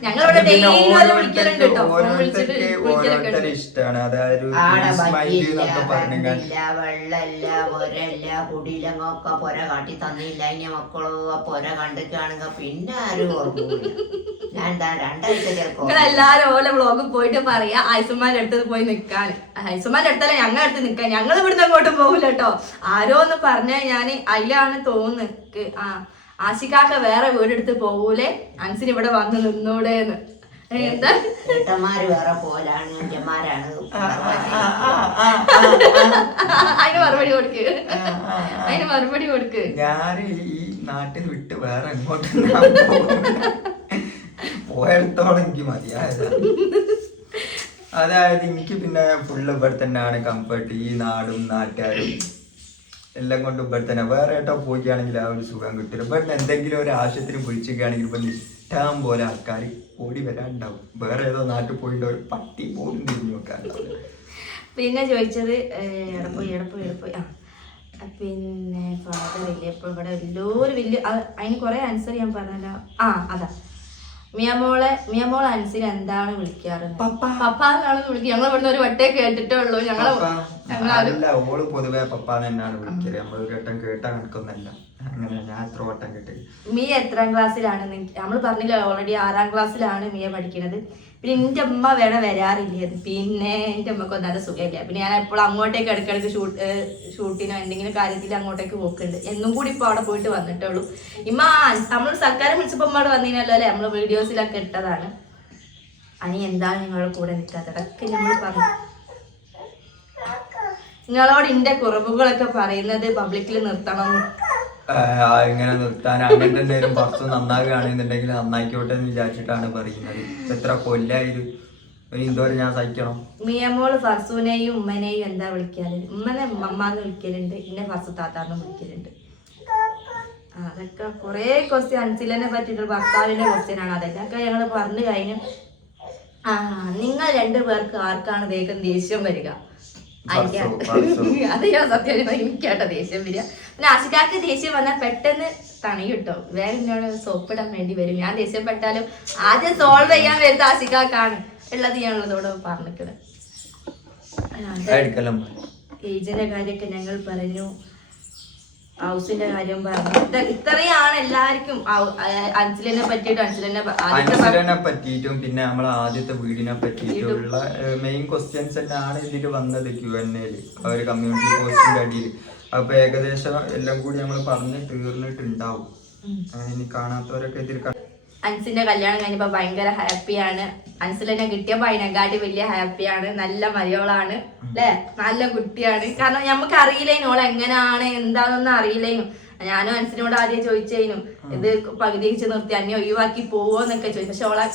ആടെ ഭംഗിയില്ല, വെള്ളല്ല, പൊരല്ല, കുടിയിലങ്ങൊക്കെ പൊര കാട്ടി തന്നില്ല. ഇനി മക്കളോ ആ പൊര കണ്ടിട്ടാണെങ്കിൽ പിന്നെ ആരും ഓർമ്മയില്ല. ഞാൻ എന്താ 2 ആഴ്ച ചേർക്കും. എല്ലാരും ഓല വ്ളോഗ് പോയിട്ട് പറയാ ആയിസുമാന്റെ അടുത്ത് പോയി നിക്കാൻ. ആയിസുമാന്റെ അടുത്തല്ല ഞങ്ങളുടെ അടുത്ത് നിക്കാൻ. ഞങ്ങൾ ഇവിടുന്ന് അങ്ങോട്ടും പോകില്ല കേട്ടോ. ആരോ ഒന്ന് പറഞ്ഞ ഞാൻ അതിലാണ് തോന്നുന്നു. ആശിക്കാക്ക വേറെ വീടെടുത്ത് പോകൂലേ, അൻസിന് ഇവിടെ വന്ന് നിന്നൂടേന്ന്. എന്താ ചേട്ടന്മാര് വേറെ പോലാണ്, അഞ്ചന്മാരാണ്. അതിന് മറുപടി കൊടുക്ക്, അതിന് മറുപടി കൊടുക്ക്. ഞാൻ ഈ നാട്ടിൽ വിട്ട് വേറെ എങ്ങോട്ടും പോയടത്തോളം എനിക്ക് മതിയായത്. അതായത് എനിക്ക് പിന്നെ ഫുള്ള് ഇവിടെ തന്നെയാണ് കംഫർട്ട്. ഈ നാടും നാട്ടുകാരും എല്ലാം കൊണ്ടും ഇവിടെ തന്നെ. വേറെ ഏട്ടോ പോയിക്കുകയാണെങ്കിൽ ആ ഒരു സുഖം കിട്ടില്ല. ഇവിടെ എന്തെങ്കിലും ഒരു ആവശ്യത്തിന് വിളിച്ചിരിക്കുകയാണെങ്കിൽ ഇപ്പം ഇഷ്ടം പോലെ ആൾക്കാർ ഓടി വരാനുണ്ടാവും. വേറെ ഏതോ നാട്ടിൽ പോയിട്ട് ഒരു പട്ടി പോലും തിരിഞ്ഞു വെക്കാനുണ്ടാവും. പിന്നെ ചോദിച്ചത് എടപ്പോയി പിന്നെ ഫാദർ ഇല്ലേ ഇപ്പൊ ഇവിടെ വലിയൊരു വലിയ അതിന് കുറെ ആൻസർ ഞാൻ പറഞ്ഞല്ലോ. അതാ മിയമോൾ അൻസിൽ എന്താണ് വിളിക്കാറ്? പപ്പ എന്നാണ് വിളിക്കുക. ഞങ്ങൾ ഇവിടുന്ന് ഒരു വട്ടേ കേട്ടിട്ടേ ഉള്ളൂ. ഓള് പൊതുവെ പപ്പാന്ന് തന്നെയാണ് വിളിക്കല്. നമ്മൾ ഒരു വട്ടം കേട്ടാ കണക്കൊന്നല്ല. അങ്ങനെ ഞാൻ എത്ര വട്ടം കേട്ട്. മിയ എത്രാം ക്ലാസ്സിലാണ്? നമ്മൾ പറഞ്ഞില്ല ഓൾറെഡി 6ാം ക്ലാസ്സിലാണ് മിയ പഠിക്കുന്നത്. പിന്നെ എൻ്റെ അമ്മ വരാറില്ല. പിന്നെ എൻ്റെ അമ്മക്ക് ഒന്നാമത് സുഖമില്ല. പിന്നെ ഞാൻ എപ്പോഴും അങ്ങോട്ടേക്ക് ഇടയ്ക്കിടയ്ക്ക് ഷൂട്ടിനോ എന്തെങ്കിലും കാര്യത്തിൽ അങ്ങോട്ടേക്ക് പോക്കുണ്ട്. എന്നും കൂടി ഇപ്പോൾ അവിടെ പോയിട്ട് വന്നിട്ടേ ഉള്ളൂ. നമ്മൾ സർക്കാരെ വിളിച്ചപ്പോൾ അമ്മ അവിടെ വന്നിനല്ലോ അല്ലേ? നമ്മൾ വീഡിയോസിലൊക്കെ ഇട്ടതാണ്. അനി എന്താണ് നിങ്ങളുടെ കൂടെ നിൽക്കാത്തത്? അതൊക്കെ നമ്മൾ പറഞ്ഞു. നിങ്ങളോട് എൻ്റെ കുറവുകളൊക്കെ പറയുന്നത് പബ്ലിക്കിൽ നിർത്തണം. ഇങ്ങനെ നിർത്താൻ അങ്ങനെ എന്തെങ്കിലും കുറച്ച് നന്നാകുകയാണെന്നുണ്ടെങ്കിൽ നന്നായിക്കോട്ടെ എന്ന് വിചാരിച്ചിട്ടാണ് പറയുന്നത്. എത്ര കൊല്ലായിരുന്നു എന്തോരം ഞാൻ സഹിക്കണം. മിയമോള് ഫർസൂനെയും ഉമ്മനെയും എന്താ വിളിക്കാറ്? ഉമ്മനെ മമ്മാന്ന് വിളിക്കലുണ്ട്, പിന്നെ ഫർസു താത്താന്ന് വിളിക്കലുണ്ട്. അതൊക്കെ കുറെ ക്വസ്റ്റ്യൻ അൻസിലിനെ പറ്റിയിട്ട് ഭർത്താവിന്റെ ക്വസ്റ്റ്യൻ ആണ്. അതൊക്കെ ഞങ്ങൾ പറഞ്ഞു കഴിഞ്ഞു. നിങ്ങൾ 2 പേർക്ക് ആർക്കാണ് വേഗം ദേഷ്യം വരിക? അത് ഞാൻ സത്യം എനിക്കാട്ടോ ദേഷ്യം വരിക. പിന്നെ ആശിക്കാർക്ക് ദേഷ്യം വന്നാൽ പെട്ടെന്ന് തണി കിട്ടും. വേഗം എന്നോട് സോപ്പിടാൻ വേണ്ടി വരും. ഞാൻ ദേഷ്യപ്പെട്ടാലും ആദ്യം സോൾവ് ചെയ്യാൻ വരുന്ന ആശിക്കാക്കാണ് ഉള്ളത്. ഞാനുള്ളതോടെ പറഞ്ഞിട്ട് ഏജിന്റെ കാര്യമൊക്കെ ഞങ്ങൾ പറഞ്ഞു, ഹൗസിന്റെ കാര്യം പറഞ്ഞു. ഇത്രയാണ് എല്ലാവർക്കും അൻസിലിനെ പറ്റിയിട്ടും പിന്നെ നമ്മളെ ആദ്യത്തെ വീടിനെ പറ്റിയിട്ടുള്ള മെയിൻ ക്വസ്റ്റ്യൻസ് തന്നെയാണ് ഇതിൽ വന്നത് Q&Aയിൽ, ഒരു കമ്മ്യൂണിറ്റി പോസ്റ്റിന്റെ അടിയിൽ. അപ്പൊ ഏകദേശം എല്ലാം കൂടി നമ്മൾ പറഞ്ഞ് തീർന്നിട്ടുണ്ടാവും. ഇനി കാണാത്തവരൊക്കെ ഇതിൽ അൻസിന്റെ കല്യാണം കഴിഞ്ഞപ്പോ ഭയങ്കര ഹാപ്പിയാണ്. അൻസിലിനെ കിട്ടിയപ്പോ അതിനെക്കാട്ടി വലിയ ഹാപ്പിയാണ്. നല്ല മരിയോളാണ് അല്ലെ, നല്ല കുട്ടിയാണ്. കാരണം നമുക്ക് അറിയില്ലേനു ഓളെ എങ്ങനെയാണ് എന്താണെന്നൊന്നും അറിയില്ലേനു. ഞാനും അൻസിനോട് ആദ്യം ചോദിച്ചേനു ഇത് പകുതി വെച്ച് നിർത്തി അന്നെ ഒഴിവാക്കി പോവോന്നൊക്കെ ചോദിച്ചു. പക്ഷെ ഓളെ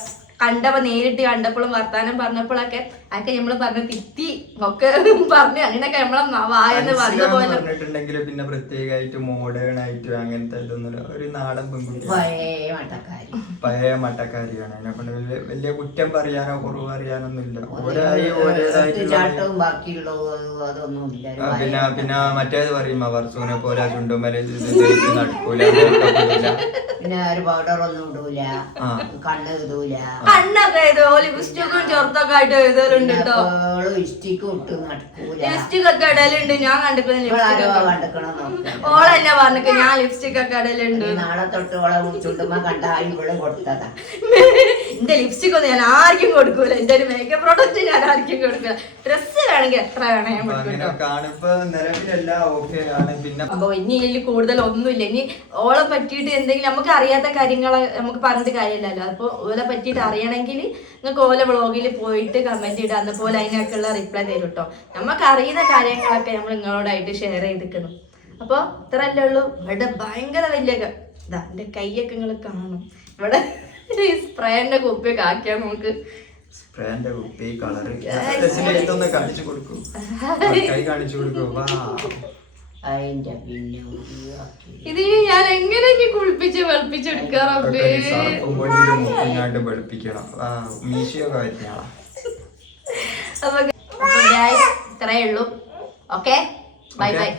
കണ്ടപ്പോ നേരിട്ട് കണ്ടപ്പോഴും വർത്താനം പറഞ്ഞപ്പോഴൊക്കെ അതൊക്കെ നമ്മള് പറഞ്ഞ തിറ്റി ഒക്കെ പറഞ്ഞു. അങ്ങനെയൊക്കെ നമ്മളെ വായെന്ന് വന്ന പോലെ പറഞ്ഞിട്ടുണ്ടെങ്കിൽ പിന്നെ പ്രത്യേകമായിട്ട് മോഡേൺ ആയിട്ടും അങ്ങനത്തെ ഒരു നാടൻ പെൺകുട്ടി പഴയ മട്ടക്കാരിയാണ്. അതിനെ കൊണ്ട് വലിയ കുറ്റം പറയാനോ കുറവ് പറയാനൊന്നുമില്ല. പിന്നെ മറ്റേത് പറയും വർഷൂനെ പോലെ ചുണ്ടുമല നടക്കൂല, പിന്നെ ഒരു പൗഡർ ഒന്നും ഇടൂല, കണ്ണ് ഇടൂല, കണ്ണൊക്കെ ലിപ്സ്റ്റിക്കും ചെറുത്തൊക്കെ ആയിട്ട് എഴുതലുണ്ട് കേട്ടോ. ലിപ്സ്റ്റിക്കും ഇട്ട് നടക്കൂല, ലിപ്സ്റ്റിക് ഒക്കെ ഇടലുണ്ട്. ഞാൻ കണ്ടിട്ടുണ്ട്. ഓളെന്നെ പറഞ്ഞിട്ട് ഞാൻ ലിപ്സ്റ്റിക് ഒക്കെ ഇടലുണ്ട്. നാളെ തൊട്ട് ഓളെ ചുണ്ടുമ്പോ കണ്ടാ ഇവിടെ കൊടുത്തതാ. എന്റെ ലിപ്സ്റ്റിക് ഒന്നും ഞാൻ ആർക്കും കൊടുക്കൂല. എന്റെ ഒരു മേക്കപ്പ് പ്രോഡക്റ്റ് ഞാൻ ആർക്കും കൊടുക്കൂല. ഡ്രസ്സ് വേണമെങ്കിൽ എത്ര വേണേ ഞാൻ അപ്പൊ ഇനി ഇതിൽ കൂടുതൽ ഒന്നുമില്ല. ഇനി ഓളെ പറ്റിയിട്ട് എന്തെങ്കിലും നമുക്ക് അറിയാത്ത കാര്യങ്ങളെ നമുക്ക് പറഞ്ഞിട്ട് കാര്യമില്ലല്ലോ. അപ്പൊ ഓളെ പറ്റിയിട്ട് അറിയണമെങ്കിൽ നിങ്ങൾക്ക് ഓല വ്ളോഗിൽ പോയിട്ട് കമന്റ് ഇടുക. അന്നപോലെ അതിനൊക്കെയുള്ള റിപ്ലൈ തരും കേട്ടോ. നമുക്ക് അറിയുന്ന കാര്യങ്ങളൊക്കെ നമ്മൾ നിങ്ങളോടായിട്ട് ഷെയർ ചെയ്തിരിക്കുന്നു. അപ്പൊ ഇത്രല്ലേ ഉള്ളൂ. ഇവിടെ ഭയങ്കര വലിയ ഇതാ എന്റെ കൈയൊക്കെ നിങ്ങൾ കാണണം. ഇവിടെ സ്പ്രേന്റെ കുപ്പിയൊക്കെ ആക്കിയാൽ നമുക്ക് സ്പ്രേന്റെ കുപ്പി കളറ് ഇതൊന്ന് കാണിച്ചു കൊടുക്കൂ, കൈ കാണിച്ചു കൊടുക്കൂ. ഇത് ഞാൻ എങ്ങനെ കുളിപ്പിച്ച് വെളുപ്പിച്ചെടുക്കാറേ വെളുപ്പിക്കണം. മീശയൊക്കെ വരുന്നയാളാ. അപ്പൊ ഇത്രയേ ഉള്ളൂ. Okay, bye bye.